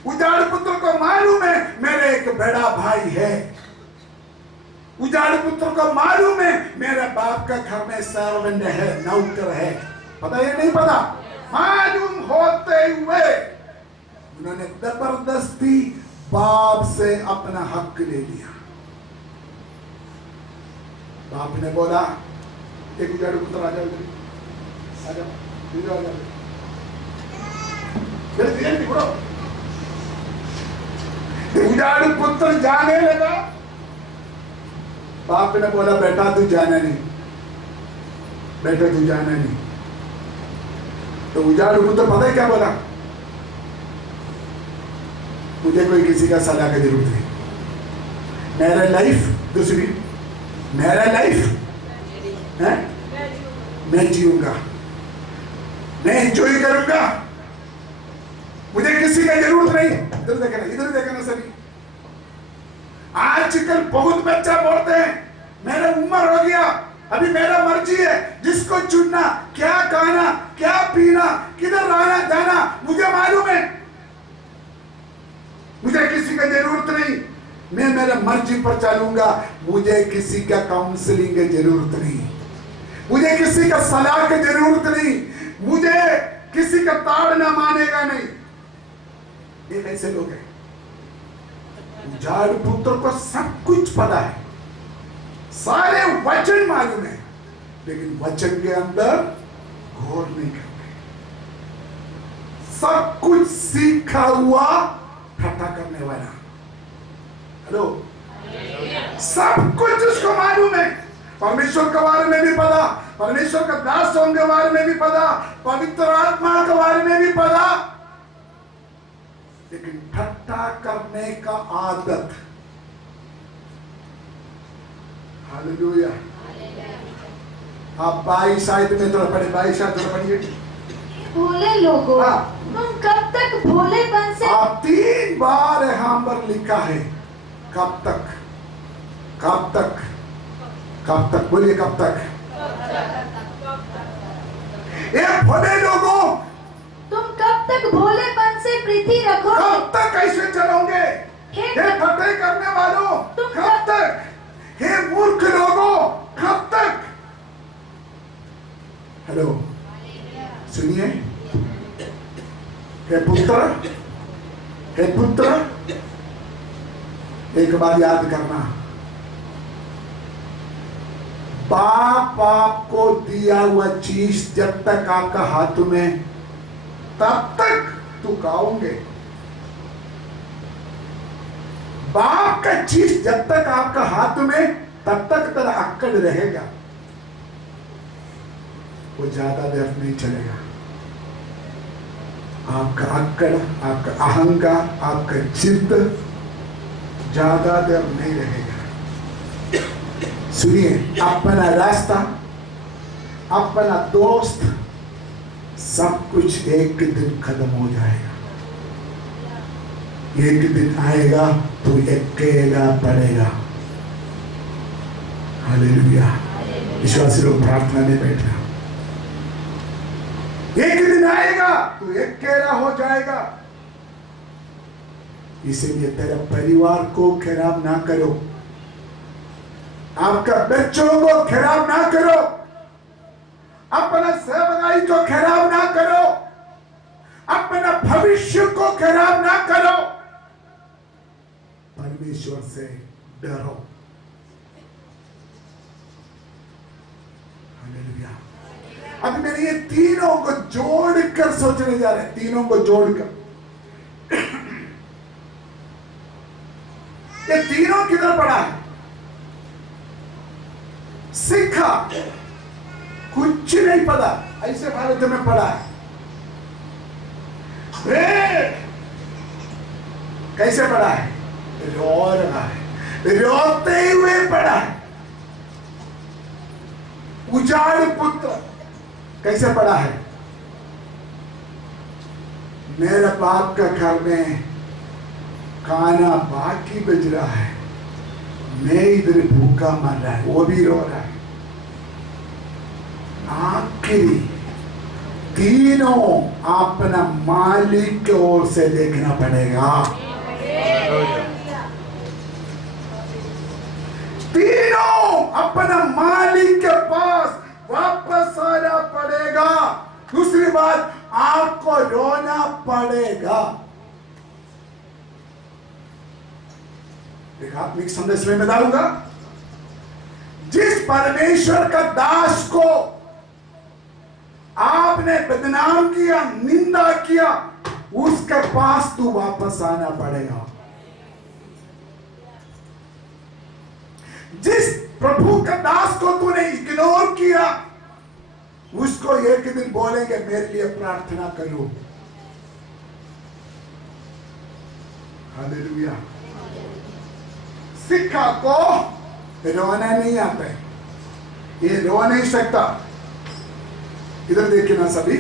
उजाड़ पुत्र को मालूम है मेरे एक बड़ा भाई है, उजाड़ पुत्र को मालूम है मेरे बाप का घर में सर्वेंट है, नौकर है। पता या नहीं पता? मालूम होते हुए उन्होंने जबरदस्ती बाप से अपना हक ले लिया। बाप ने बोला, एक उजाड़ पुत्र आ जाओ, आ जाओ, उजाड़ पुत्र जाने लगा। बाप ने बोला, बेटा तू जाना नहीं, बेटा तू जाना नहीं। तो उजाड़ पुत्र पता है क्या बोला? मुझे कोई किसी का सलाह की जरूरत नहीं, मेरा लाइफ दूसरी, मेरा लाइफ है मैं जीऊंगा, मैं एंजॉय करूंगा, मुझे किसी का जरूरत नहीं। इधर देखना, इधर देखना सभी। आजकल बहुत बच्चा बोलते हैं मेरा उम्र हो गया, अभी मेरा मर्जी है, जिसको चुनना, क्या खाना, क्या पीना, किधर आना जाना मुझे मालूम है, मुझे किसी का जरूरत नहीं। मैं मेरे मर्जी पर चलूंगा, मुझे किसी का काउंसलिंग की जरूरत नहीं, मुझे किसी का सलाह की जरूरत नहीं, मुझे किसी का ताड़ना मानेगा नहीं। ये कैसे लोग हैं? उजाड़ पुत्र को सब कुछ पता है, सारे वचन मालूम है, लेकिन वचन के अंदर गौर नहीं करते। सब कुछ सीखा हुआ ठट्ठा करने वाला। हेलो, सब कुछ उसको मालूम है, परमेश्वर के बारे में भी पता, परमेश्वर का दासों के बारे में भी पता, पवित्र आत्मा के बारे में भी पता, लेकिन ठट्ठा करने का आदत। हालेलुया। आप 22 आयत में थोड़ा पढ़े, 22 आयत थोड़ा पढ़िए। भोले लोगों, तुम कब तक भोलेपन से। आप 3 बार यहां पर लिखा है, कब तक, कब तक, कब तक, बोलिए कब तक। ये भोले लोगों, तुम कब तक भोलेपन से प्रीति रखोगे? कब तक ऐसे चलोगे? हे ठट्ठे करने वालों, कब तक? हे मूर्ख लोगों, कब तक? हेलो, सुनिए। हे पुत्र, हे पुत्र, एक बार याद करना, बाप आपको दिया हुआ चीज जब तक आपका हाथ में, तब तक तू खाओगे। बाप का चीज जब तक आपका हाथ में, तब तक तेरा अक्कड़ रहेगा, वो ज्यादा देर नहीं चलेगा। आपका अक्कड़, आपका अहंकार, आपका जिद ज्यादा देर नहीं रहेगा। सुनिए, अपना रास्ता, अपना दोस्त, सब कुछ एक दिन खत्म हो जाएगा। एक दिन आएगा तो अकेला पड़ेगा। हालेलुया। विश्वासी लोग प्रार्थना में बैठना। एक दिन आएगा तो अकेला हो जाएगा। इसीलिए तेरे परिवार को खराब ना करो, आपका बच्चों को खराब ना करो, अपना सेवकाई को खराब ना करो, अपना भविष्य को खराब ना करो। परमेश्वर से डरो। हालेलुया। अब मैंने ये तीनों को जोड़कर सोचने जा रहे हैं, तीनों को जोड़कर। ये तीनों किधर पड़ा है? सीखा, कुछ नहीं पता, ऐसे भारत में पड़ा है। कैसे पड़ा है? रो रहा है, रोते हुए पड़ा है। उजाड़ पुत्र कैसे पड़ा है? मेरे बाप का घर में खाना बाकी बज रहा है, मैं इधर भूखा मर रहा है, वो भी रो रहा है। आखिरी तीनों अपना मालिक की ओर से देखना पड़ेगा। तीनों अपना मालिक के पास वापस आना पड़ेगा। दूसरी बात, आपको रोना पड़ेगा। एक आत्मिक संदेश में बताऊंगा, जिस परमेश्वर का दास को आपने बदनाम किया, निंदा किया, उसके पास तू वापस आना पड़ेगा। जिस प्रभु का दास को तूने इग्नोर किया, उसको एक दिन बोलेंगे मेरे लिए प्रार्थना करो। हालेलुया। सिक्का को रोना नहीं आता है, ये रो नहीं सकता। इधर देखिए ना सभी,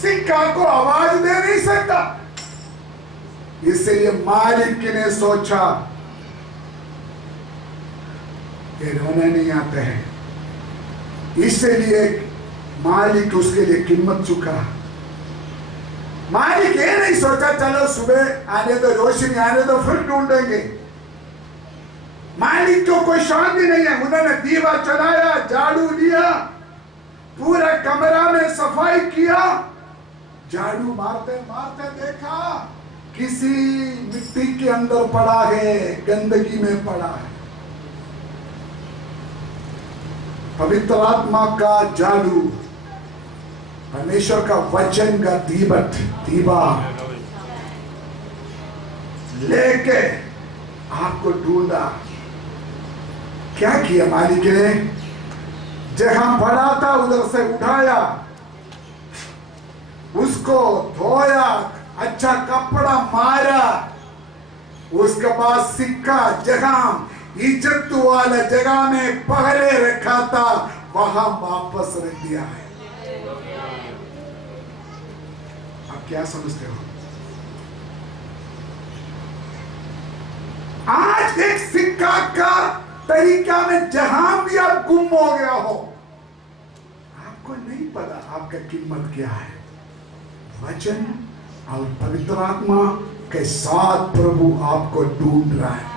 सिक्का को आवाज दे नहीं सकता। इसलिए मालिक ने सोचा ये रोना नहीं आता है, इसलिए मालिक उसके लिए कीमत चुका। मालिक ये नहीं सोचा चलो सुबह आने दो, रोशनी आने दो, फिर ढूंढेंगे। मालिक को कोई शांति नहीं है। उन्होंने दीवा चलाया, झाड़ू लिया, पूरा कमरा में सफाई किया, झाड़ू मारते मारते देखा किसी मिट्टी के अंदर पड़ा है, गंदगी में पड़ा है। पवित्र आत्मा का झाड़ू, परमेश्वर का वचन का दीवा लेके आपको ढूंढा। क्या किया मालिक ने? जहां पड़ा था उधर से उठाया, उसको धोया, अच्छा कपड़ा मारा, उसके बाद सिक्का जगह इज्जत वाला जगह में पहले रखा था वहां वापस रख दिया है। आप क्या समझते हो? आज एक सिक्का का तरीका में जहां भी आप गुम हो गया हो, आपको नहीं पता आपका कीमत क्या है। वचन और पवित्र आत्मा के साथ प्रभु आपको ढूंढ रहा है।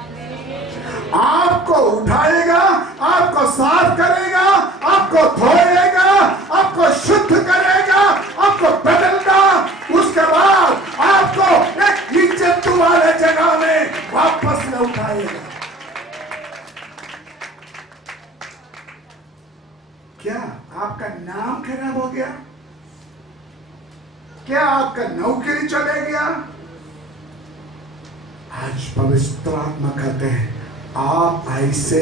आपको उठाएगा, आपको साफ करेगा, आपको धोएगा, आपको शुद्ध करेगा, आपको बदलगा, उसके बाद आपको एक इज्जत वाले जगह में वापस न उठाएगा। क्या आपका नाम खराब हो गया? क्या आपका नौकरी चले गया? आज पवित्र आत्मा कहते हैं आप ऐसे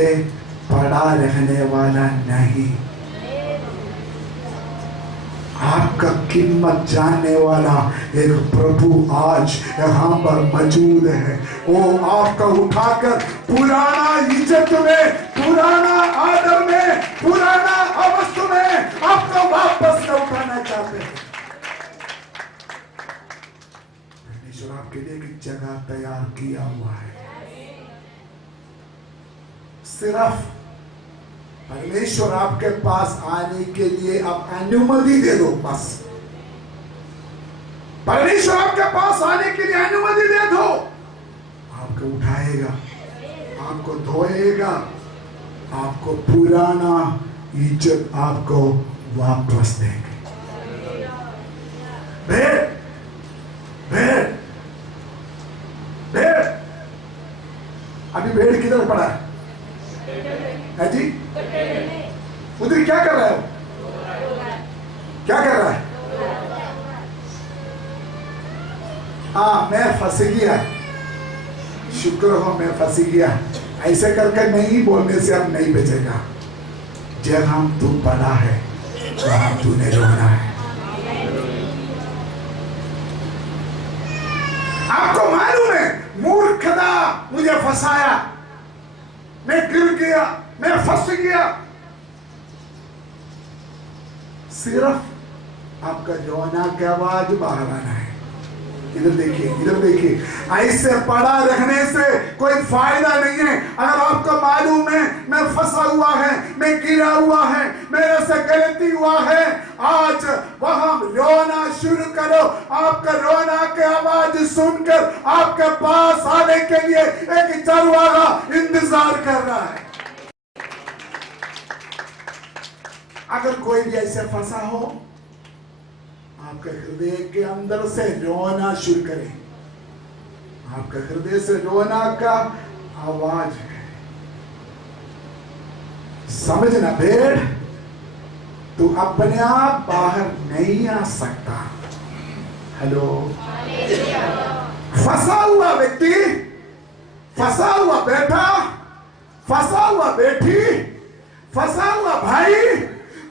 पड़ा रहने वाला नहीं। आपका कीमत जानने वाला एक प्रभु आज यहाँ पर मौजूद है। वो आपका उठाकर पुराना इज्जत में, पुराना आदर में, पुराना अवस्था में आपको वापस लौटाना चाहते हैं। परमेश्वर आपके लिए एक जगह तैयार किया हुआ है। सिर्फ परमेश्वर आपके पास आने के लिए आप अनुमति दे दो। बस परमेश्वर आपके पास आने के लिए अनुमति दे दो, आपको उठाएगा, आपको धोएगा, आपको पुराना इज्जत आपको वापस देंगे। भेड़ भेड़ भेड़, अभी भेड़ किधर पड़ा है जी? उधर क्या कर रहा है? क्या कर रहा है? मैं फंस गया, शुक्र हो मैं फंस गया। ऐसे करके नहीं बोलने से अब नहीं बचेगा। जहां तू पड़ा है वहां तूने रोना है। आपको मालूम है मूर्खता मुझे फंसाया, मैं गिर गया, मैं फंस गया। सिर्फ आपका रोना की आवाज बाहर आना है। इधर देखिए, इधर देखिए। ऐसे पड़ा रहने से कोई फायदा नहीं है। अगर आपको मालूम है मैं फंसा हुआ है, मैं गिरा हुआ है, मेरे से गलती हुआ है, आज वहां रोना शुरू करो। आपका रोना की आवाज सुनकर आपके पास आने के लिए एक चरवाहा इंतजार कर रहा है। अगर कोई भी ऐसे फंसा हो, आपके हृदय के अंदर से रोना शुरू करें। आपका हृदय से रोना का आवाज है। समझना भेड़, तू अपने आप बाहर नहीं आ सकता। हेलो, फंसा हुआ व्यक्ति, फंसा हुआ बेटा, फंसा हुआ बेटी, फंसा हुआ भाई,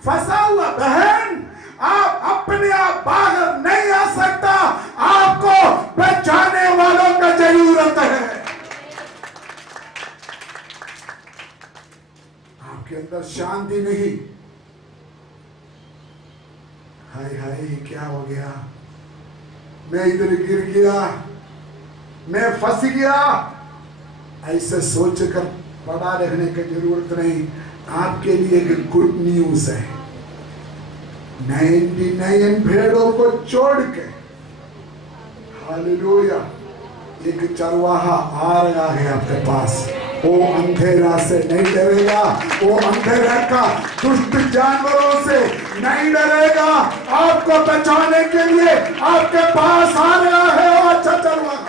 फंसा हुआ बहन, आप अपने आप बाहर नहीं आ सकता। आपको बचाने वालों का जरूरत है। आपके अंदर शांति नहीं। हाय हाय क्या हो गया, मैं इधर गिर गया, मैं फंस गया। ऐसे सोचकर पड़ा रहने की जरूरत नहीं। आपके लिए एक गुड न्यूज है। 99 भेड़ों को छोड़ के, हालेलुया, एक चरवाहा आ रहा है आपके पास। वो अंधेरा से नहीं डरेगा, वो अंधेरा का दुष्ट जानवरों से नहीं डरेगा। आपको बचाने के लिए आपके पास आ रहा है वो अच्छा चरवाहा।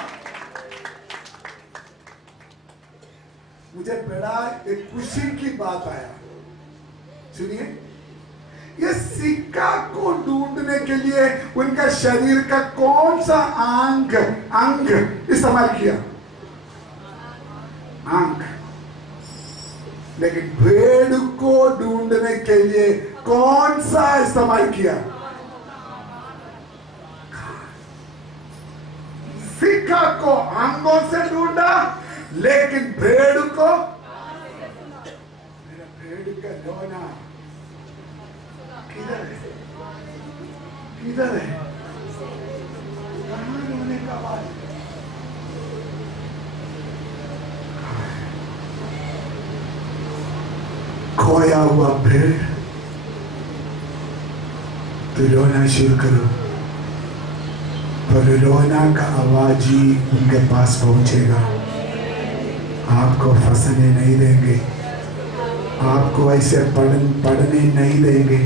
मुझे बड़ा एक खुशी की बात आया, सुनिए। ये सिक्का को ढूंढने के लिए उनका शरीर का कौन सा अंग इस्तेमाल किया? अंग। लेकिन भेड़ को ढूंढने के लिए कौन सा इस्तेमाल किया? सिक्का को अंगों से ढूंढा, लेकिन भेड़ को, मेरा भेड़ का रोना किधर है? किधर है? कहां रोने का आवाज? खोया हुआ भेड़, तो रोना शुरू करो, पर रोना का आवाज ही उनके पास पहुंचेगा। आपको फंसने नहीं देंगे, आपको ऐसे पढ़ने नहीं देंगे।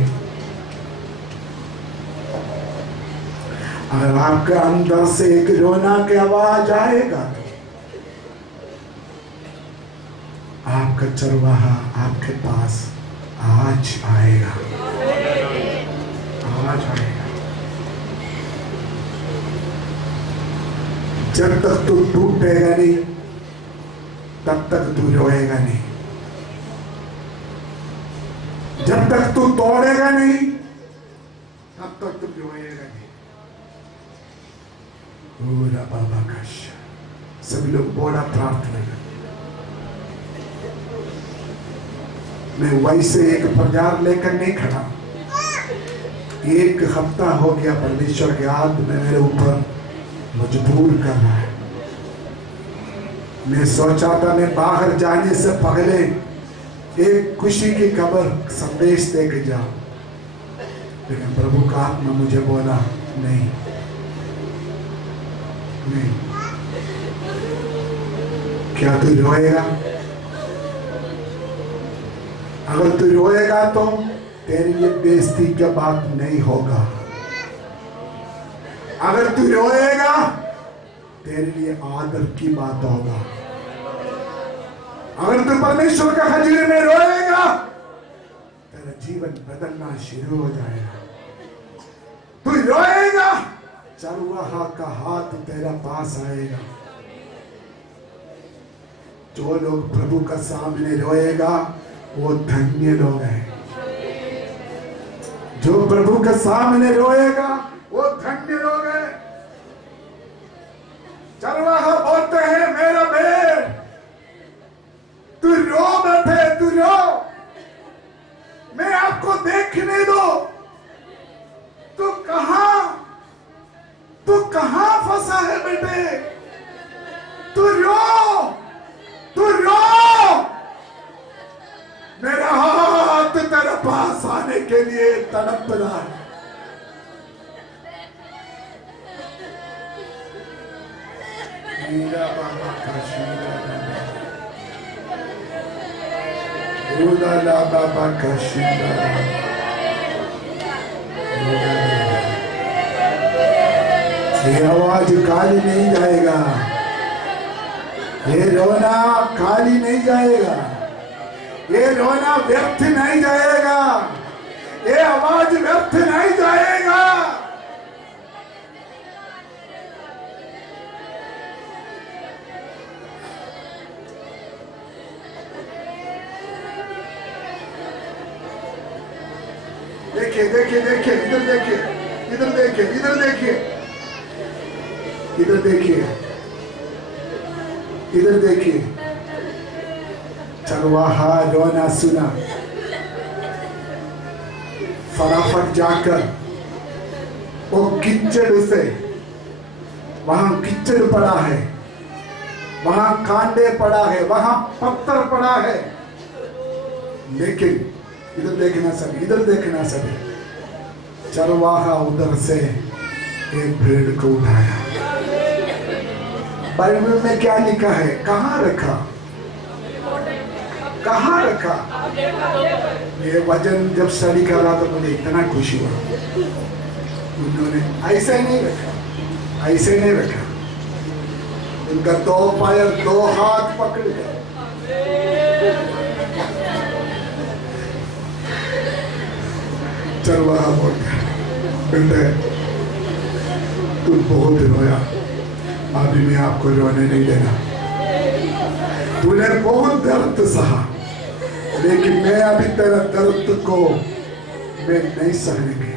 अगर आपके अंदर से एक रोना की आवाज आएगा, आपका चरवाहा आपके पास आज आएगा, आज आएगा। जब तक तू टूटेगा नहीं, तब तक तू रोएगा नहीं। जब तक तू तोड़ेगा नहीं, तब तक तू रोएगा नहीं। पूरा बाबा का सभी लोग बोला प्रार्थना कर। मैं वैसे एक प्रचार लेकर नहीं खड़ा। एक हफ्ता हो गया परमेश्वर के याद में मेरे ऊपर मजबूर कर रहा है। मैं सोचा था मैं बाहर जाने से पहले एक खुशी की खबर संदेश दे के जाऊं, लेकिन प्रभु का आत्मा मुझे बोला नहीं, नहीं। क्या तू रोएगा? अगर तू रोएगा तो तेरे लिए बेइज्जती की बात नहीं होगा। अगर तू रोएगा तेरे लिए आदर की बात होगा। अगर तू परमेश्वर का हजूरी में रोएगा, तेरा जीवन बदलना शुरू हो जाएगा। तू रोएगा, चरवाहा का हाथ तेरा पास आएगा। जो लोग प्रभु का सामने रोएगा वो धन्य लोग हैं। जो प्रभु के सामने रोएगा वो धन्य लोग हैं। चरवाहा बोलते हैं मेरा भेड़, तू रो बैठे, तू रो, मैं आपको देखने दो। तू कहां फंसा है बेटे? तू रो, तू रो। मेरा हाथ तेरे पास आने के लिए तड़प रहा है। मेरा बाबा का ला बाबा का ये आवाज खाली नहीं जाएगा, ये रोना खाली नहीं जाएगा, ये रोना व्यर्थ नहीं जाएगा, ये आवाज व्यर्थ नहीं जाएगा। देखिए देखिए देखिए, इधर देखिए, इधर देखिए, इधर देखिए, इधर देखिए, इधर देखिए। चरवाहा रोना सुना, फटाफट जाकर वो कीचड़ से, वहां कीचड़ पड़ा है, वहां कांडे पड़ा है, वहां पत्थर पड़ा है, लेकिन इधर देखना सभी, इधर देखना सभी। चरवाहा उधर से एक भेड़ को उठाया। बाइबल में क्या लिखा है, कहां रखा? कहाँ रखा? ये वचन जब स्टडी कर रहा तो मुझे इतना खुशी हुआ। उन्होंने ऐसे नहीं रखा, ऐसे नहीं रखा, उनका 2 पैर 2 हाथ पकड़ गए। चरवाहा बोलता बेटे तुम बहुत रोया, अभी मैं आपको रोने नहीं देना। तूने बहुत दर्द सहा, लेकिन मैं अभी तेरा दर्द को मैं नहीं सहने।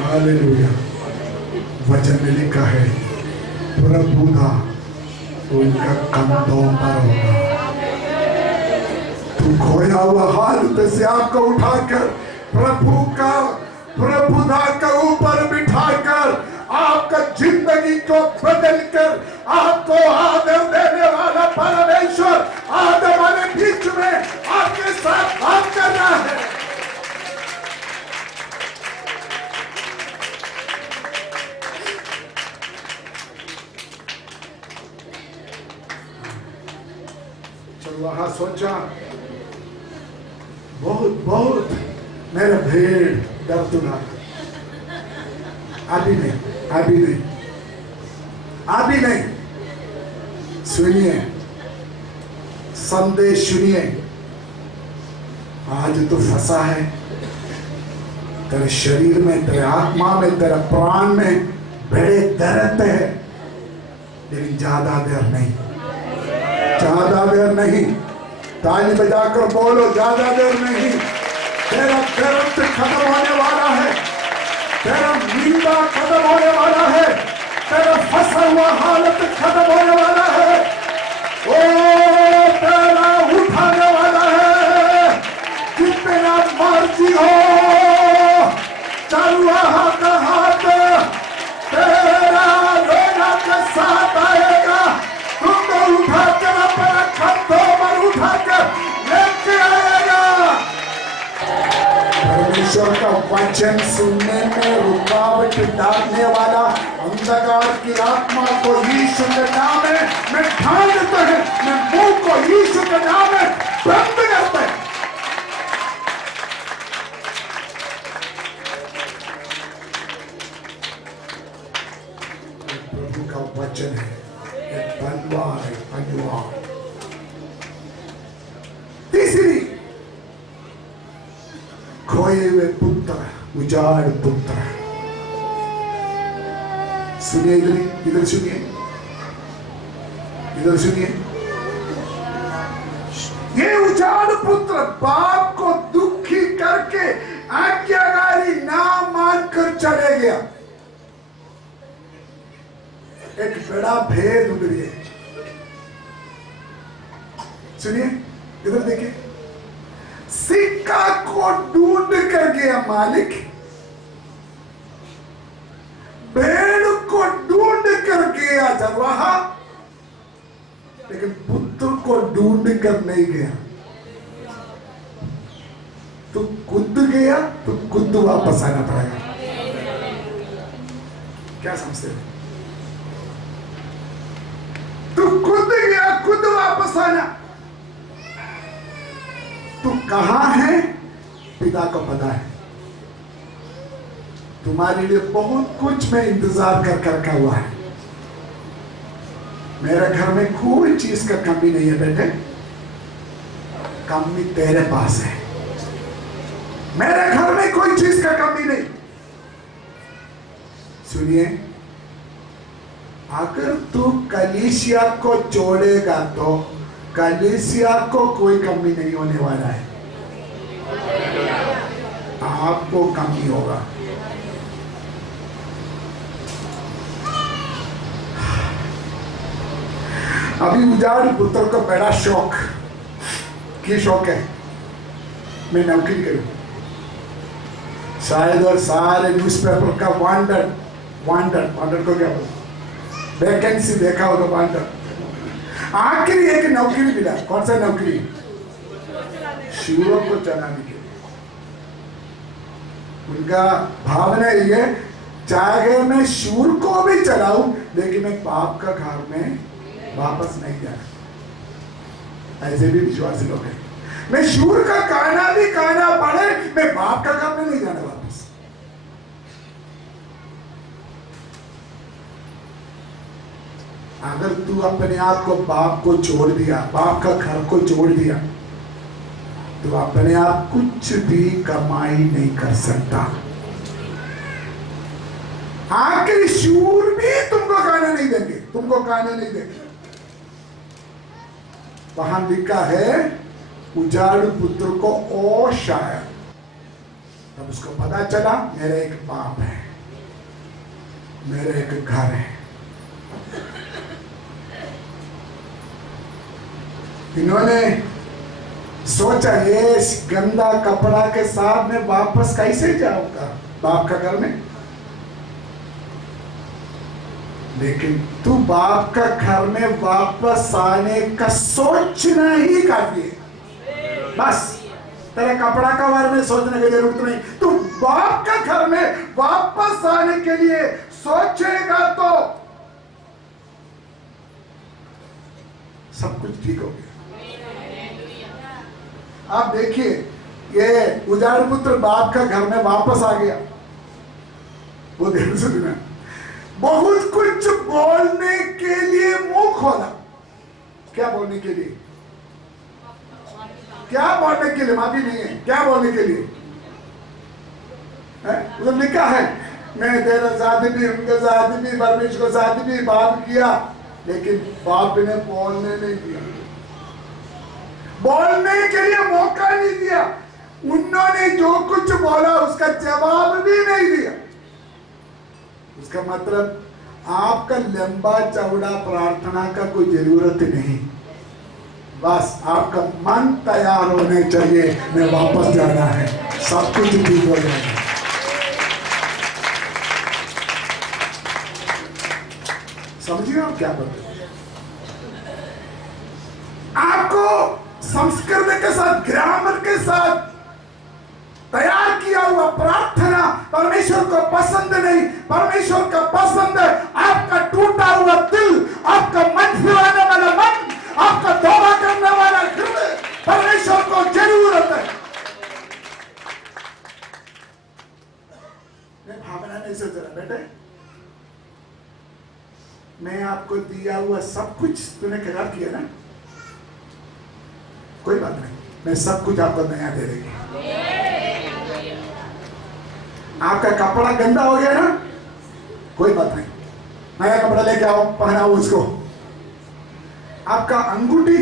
हालेलुया। वचन में लिखा है प्रभु का उनका कंधों पर होगा। तू खोया हुआ हालत से आपको उठाकर प्रभुदा के ऊपर बिठाकर आपका जिंदगी को बदलकर आपको आदर देने वाला परमेश्वर आज हमारे बीच में आपके साथ बात कर रहा है। वहां सोचा बहुत मेरा भेड़ दर्दना। अभी नहीं। सुनिए, संदेश सुनिए। आज तो फंसा है तेरे शरीर में, तेरे आत्मा में, तेरे प्राण में बड़े दर्द है, लेकिन ज्यादा देर नहीं। ताली बजाकर बोलो, ज्यादा देर नहीं। तेरा दर्द खत्म होने वाला है, तेरा निंदा खत्म होने वाला है, तेरा फंसा हुआ हालत खत्म होने वाला है। ओ तेरा उठाने वाला है। जितना मर्जी हो, चरवाहा का हाथ तेरा रोना के साथ आएगा। तुमको उठाकर अपना कंधों पर उठाकर लेके आएगा। परमेश्वर का वचन सुनने में रुकावट डालने वाला अंधकार की आत्मा को यीशु के नाम में ढाल देता है। मैं मुंह को यीशु के नाम में बंद करता है। प्रभु का वचन है, अनुवाद। तीसरी, खोए हुए पुत्र, उजाड़ पुत्र। सुनिए, इधर सुनिए। ये उजाड़ पुत्र बाप को दुखी करके आज्ञाकारी ना मानकर चले गया। एक बड़ा भेद उभर गया। सुनिए, इधर देखिए। सिक्का को ढूंढ कर गया मालिक, भेड़ को ढूंढ कर गया चरवाहा, लेकिन पुत्र को ढूंढ कर नहीं गया। तो खुद गया तो खुद वापस आना पड़ेगा। क्या समझते हैं? तू खुद गया, खुद वापस आना। तू कहां है पिता को पता है। तुम्हारे लिए बहुत कुछ में इंतजार कर रखा हुआ है। मेरे घर में कोई चीज का कमी नहीं है बेटे, कमी तेरे पास है। मेरे घर में कोई चीज का कमी नहीं। सुनिए, अगर तू कलीसिया को जोड़ेगा तो कलीसिया को कोई कमी नहीं होने वाला है, आपको कमी होगा। अभी उजाड़ पुत्र को बड़ा शौक है, मैं नौकरी करूं। शायद और सारे न्यूज़पेपर का वांडर को क्या बोलते, वैकेंसी देखा होगा वांडर। आखिरी एक नौकरी मिला। कौन सा नौकरी? शिवों को चलाने के। उनका भावना ये, चाहे मैं शूर को भी चलाऊं, लेकिन मैं बाप का घर में वापस नहीं जाना। ऐसे भी विश्वासी लोग हैं, मैं शूर का कहना भी कहना पड़े, मैं बाप का घर में नहीं जाना वापस। अगर तू अपने आप को बाप को छोड़ दिया, बाप का घर को छोड़ दिया, तो अपने आप कुछ भी कमाई नहीं कर सकता। आखिर शूर भी तुमको खाने नहीं देंगे, तुमको खाने नहीं देंगे। वहां लिखा है उजाड़ू पुत्र को ओ शायद, तब उसको पता चला मेरे एक बाप है, मेरे एक घर है। इन्होंने सोचा ये गंदा कपड़ा के साथ मैं वापस कैसे जाऊंगा बाप का घर में। लेकिन तू बाप का घर में वापस आने का सोचना ही काफी है। बस तेरे कपड़ा का बारे में सोचने की जरूरत नहीं। तू बाप का घर में वापस आने के लिए सोचेगा तो सब कुछ ठीक हो गया। आप देखिए, ये उजाड़ पुत्र बाप का घर में वापस आ गया। वो ध्यान से सुना, बहुत कुछ बोलने के लिए मुंह खोला। क्या बोलने के लिए? क्या बोलने के लिए? माफी नहीं है, क्या बोलने के लिए? उधर लिखा है मैं तेरा साथ भी, उनके साथ भी, परमेश्वर के साथ भी बात किया, लेकिन बाप ने बोलने नहीं दिया, बोलने के लिए मौका नहीं दिया। उन्होंने जो कुछ बोला उसका जवाब भी नहीं दिया। उसका मतलब आपका लंबा चौड़ा प्रार्थना का कोई जरूरत नहीं, बस आपका मन तैयार होने चाहिए, मैं वापस जाना है, सब कुछ ठीक हो जाएगा। समझिए आप क्या बोलते हैं? आपको संस्कृत के साथ, ग्रामर के साथ तैयार किया हुआ प्रार्थना परमेश्वर को पसंद नहीं। परमेश्वर का पसंद है आपका टूटा हुआ दिल, आपका मन फिराने वाला मन, आपका तौबा करने वाला हृदय। परमेश्वर को जरूरत है। मैं भावना नहीं सोच रहा बेटे, मैं आपको दिया हुआ सब कुछ तूने करार किया ना, कोई बात नहीं, मैं सब कुछ आपको नया दे देंगे। आपका कपड़ा गंदा हो गया ना, कोई बात नहीं, नया कपड़ा लेके आओ, पहनाओ उसको। आपका अंगूठी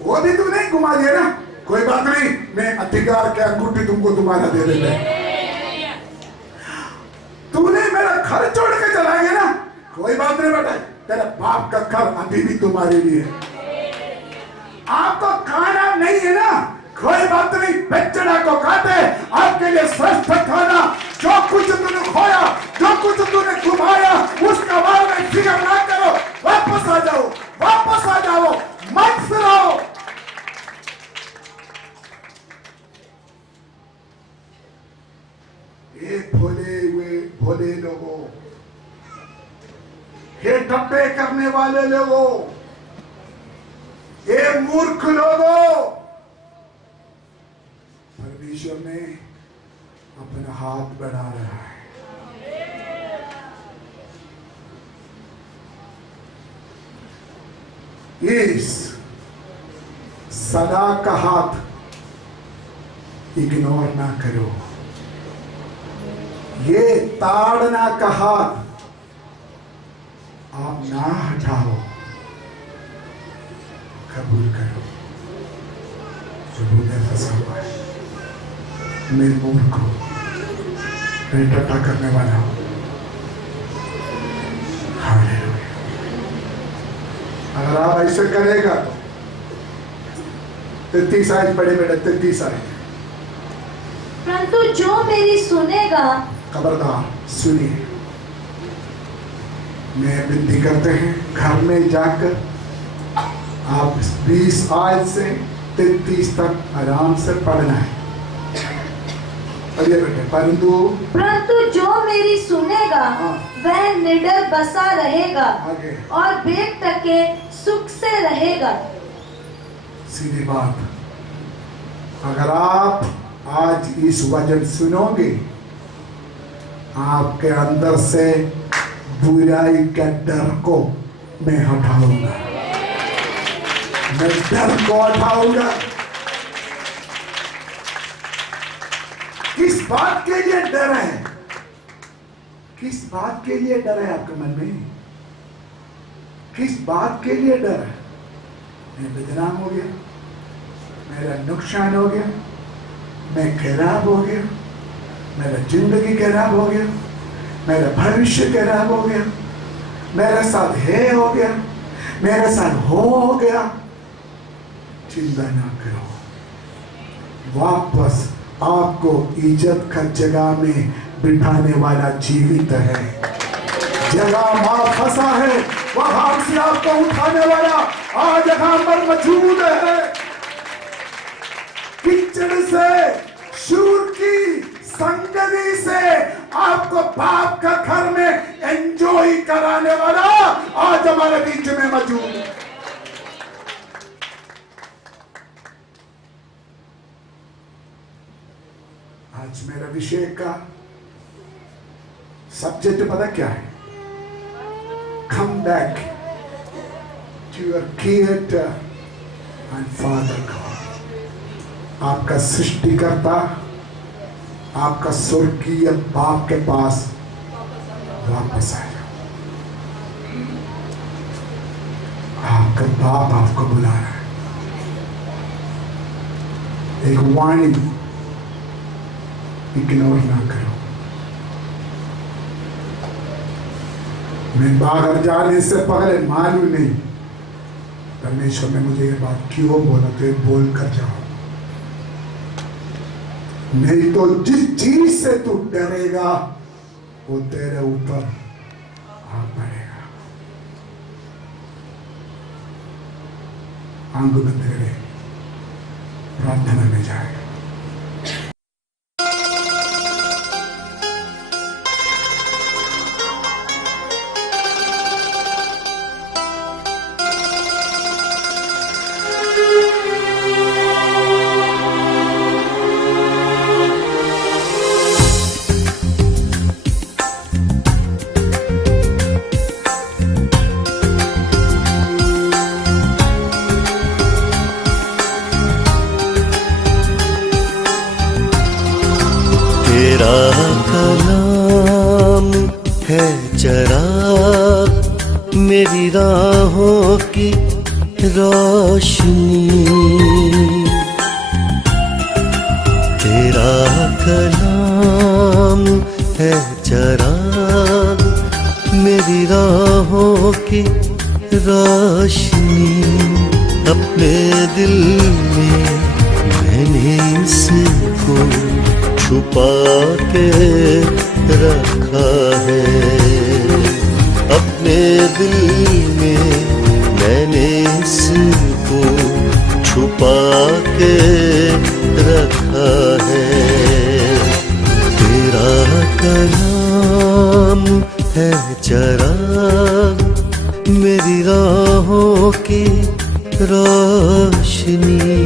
वो भी तू नहीं घुमा दिया ना, कोई बात नहीं, मैं अधिकार के अंगूठी तुमको तुम्हारा दे देता। तूने मेरा घर छोड़ के चला गया ना, कोई बात नहीं बेटा, तेरा बाप का घर अभी भी तुम्हारे लिए। आपको खाना नहीं है ना, कोई बात नहीं, बेचना को खाते आपके लिए श्रेष्ठ खाना। जो कुछ तूने खोया, जो कुछ तूने घुमाया, उसका बारे में फिक्र ना करो, वापस आ जाओ, वापस आ जाओ, मत फिराओ। ये भोले हुए भोले लोगों, ये डब्बे करने वाले लोगों, ये मूर्ख लोगों, परमेश्वर ने अपना हाथ बढ़ा रहा है। इस सदा का हाथ इग्नोर ना करो, ये ताड़ना का हाथ आप ना हटाओ, कबूल करो। जो फंसा हुआ है, मेरे मूड को मैं टट्टा करने वाला हूं। हालेलुया। अगर आप ऐसे करेगा तो 33 आयत पढ़े बेटा, 33 आयत। परंतु जो मेरी सुनेगा, खबरदार सुनिए, मैं विनती करते हैं घर में जाकर आप 20 आयत से 33 तक आराम से पढ़ना है। पढ़िए बेटे। परंतु जो मेरी सुनेगा हाँ। वह निडर बसा रहेगा आगे और बेटके सुख से रहेगा। सीधी बात, अगर आप आज इस वचन सुनोगे, आपके अंदर से बुराई के डर को मैं हटाऊंगा, मैं डर को हटाऊंगा। किस बात के लिए डर है? किस बात के लिए डर है आपके मन में? किस बात के लिए डर है? मैं बदनाम हो गया, मेरा नुकसान हो गया, मैं खराब हो गया, मेरा जिंदगी खराब हो गया, मेरा भविष्य खराब हो गया, मेरे साथ है हो गया, मेरे साथ हो गया। चिंता ना करो, वापस आपको इज्जत का जगह में बिठाने वाला जीवित है। जगह वहां फंसा है, वहां से आपको उठाने वाला आज यहाँ पर मौजूद है। किचड़ से, शूर की संगति से आपको बाप का घर में एंजॉय कराने वाला आज हमारे बीच में मौजूद है। आज मेरा विषय का सब्जेक्ट पता क्या है? Come back to your Creator and Father God. आपका सृष्टिकर्ता, आपका स्वर्गीय बाप के पास वापस आए। आपका बाप आपको बुला रहा है। एक वार्निंग, इग्नोर ना करो। मैं बाहर जाने से पहले मालूम नहीं परमेश्वर ने मुझे ये बात क्यों बोला, तो ये बोल कर जाओ, नहीं तो जिस चीज से तू डरेगा वो तेरे ऊपर आ पड़ेगा। आंख बंद करे, प्रार्थना में जाएगा। तेरा कलाम है चराग मेरी राहों की रोशनी। तेरा कलाम है चराग मेरी राहों की रोशनी। अपने दिल में मैंने इसको छुपा के रखा है। अपने दिल में मैंने इसको छुपा के रखा है। तेरा कलाम है चराग मेरी राहों की रोशनी।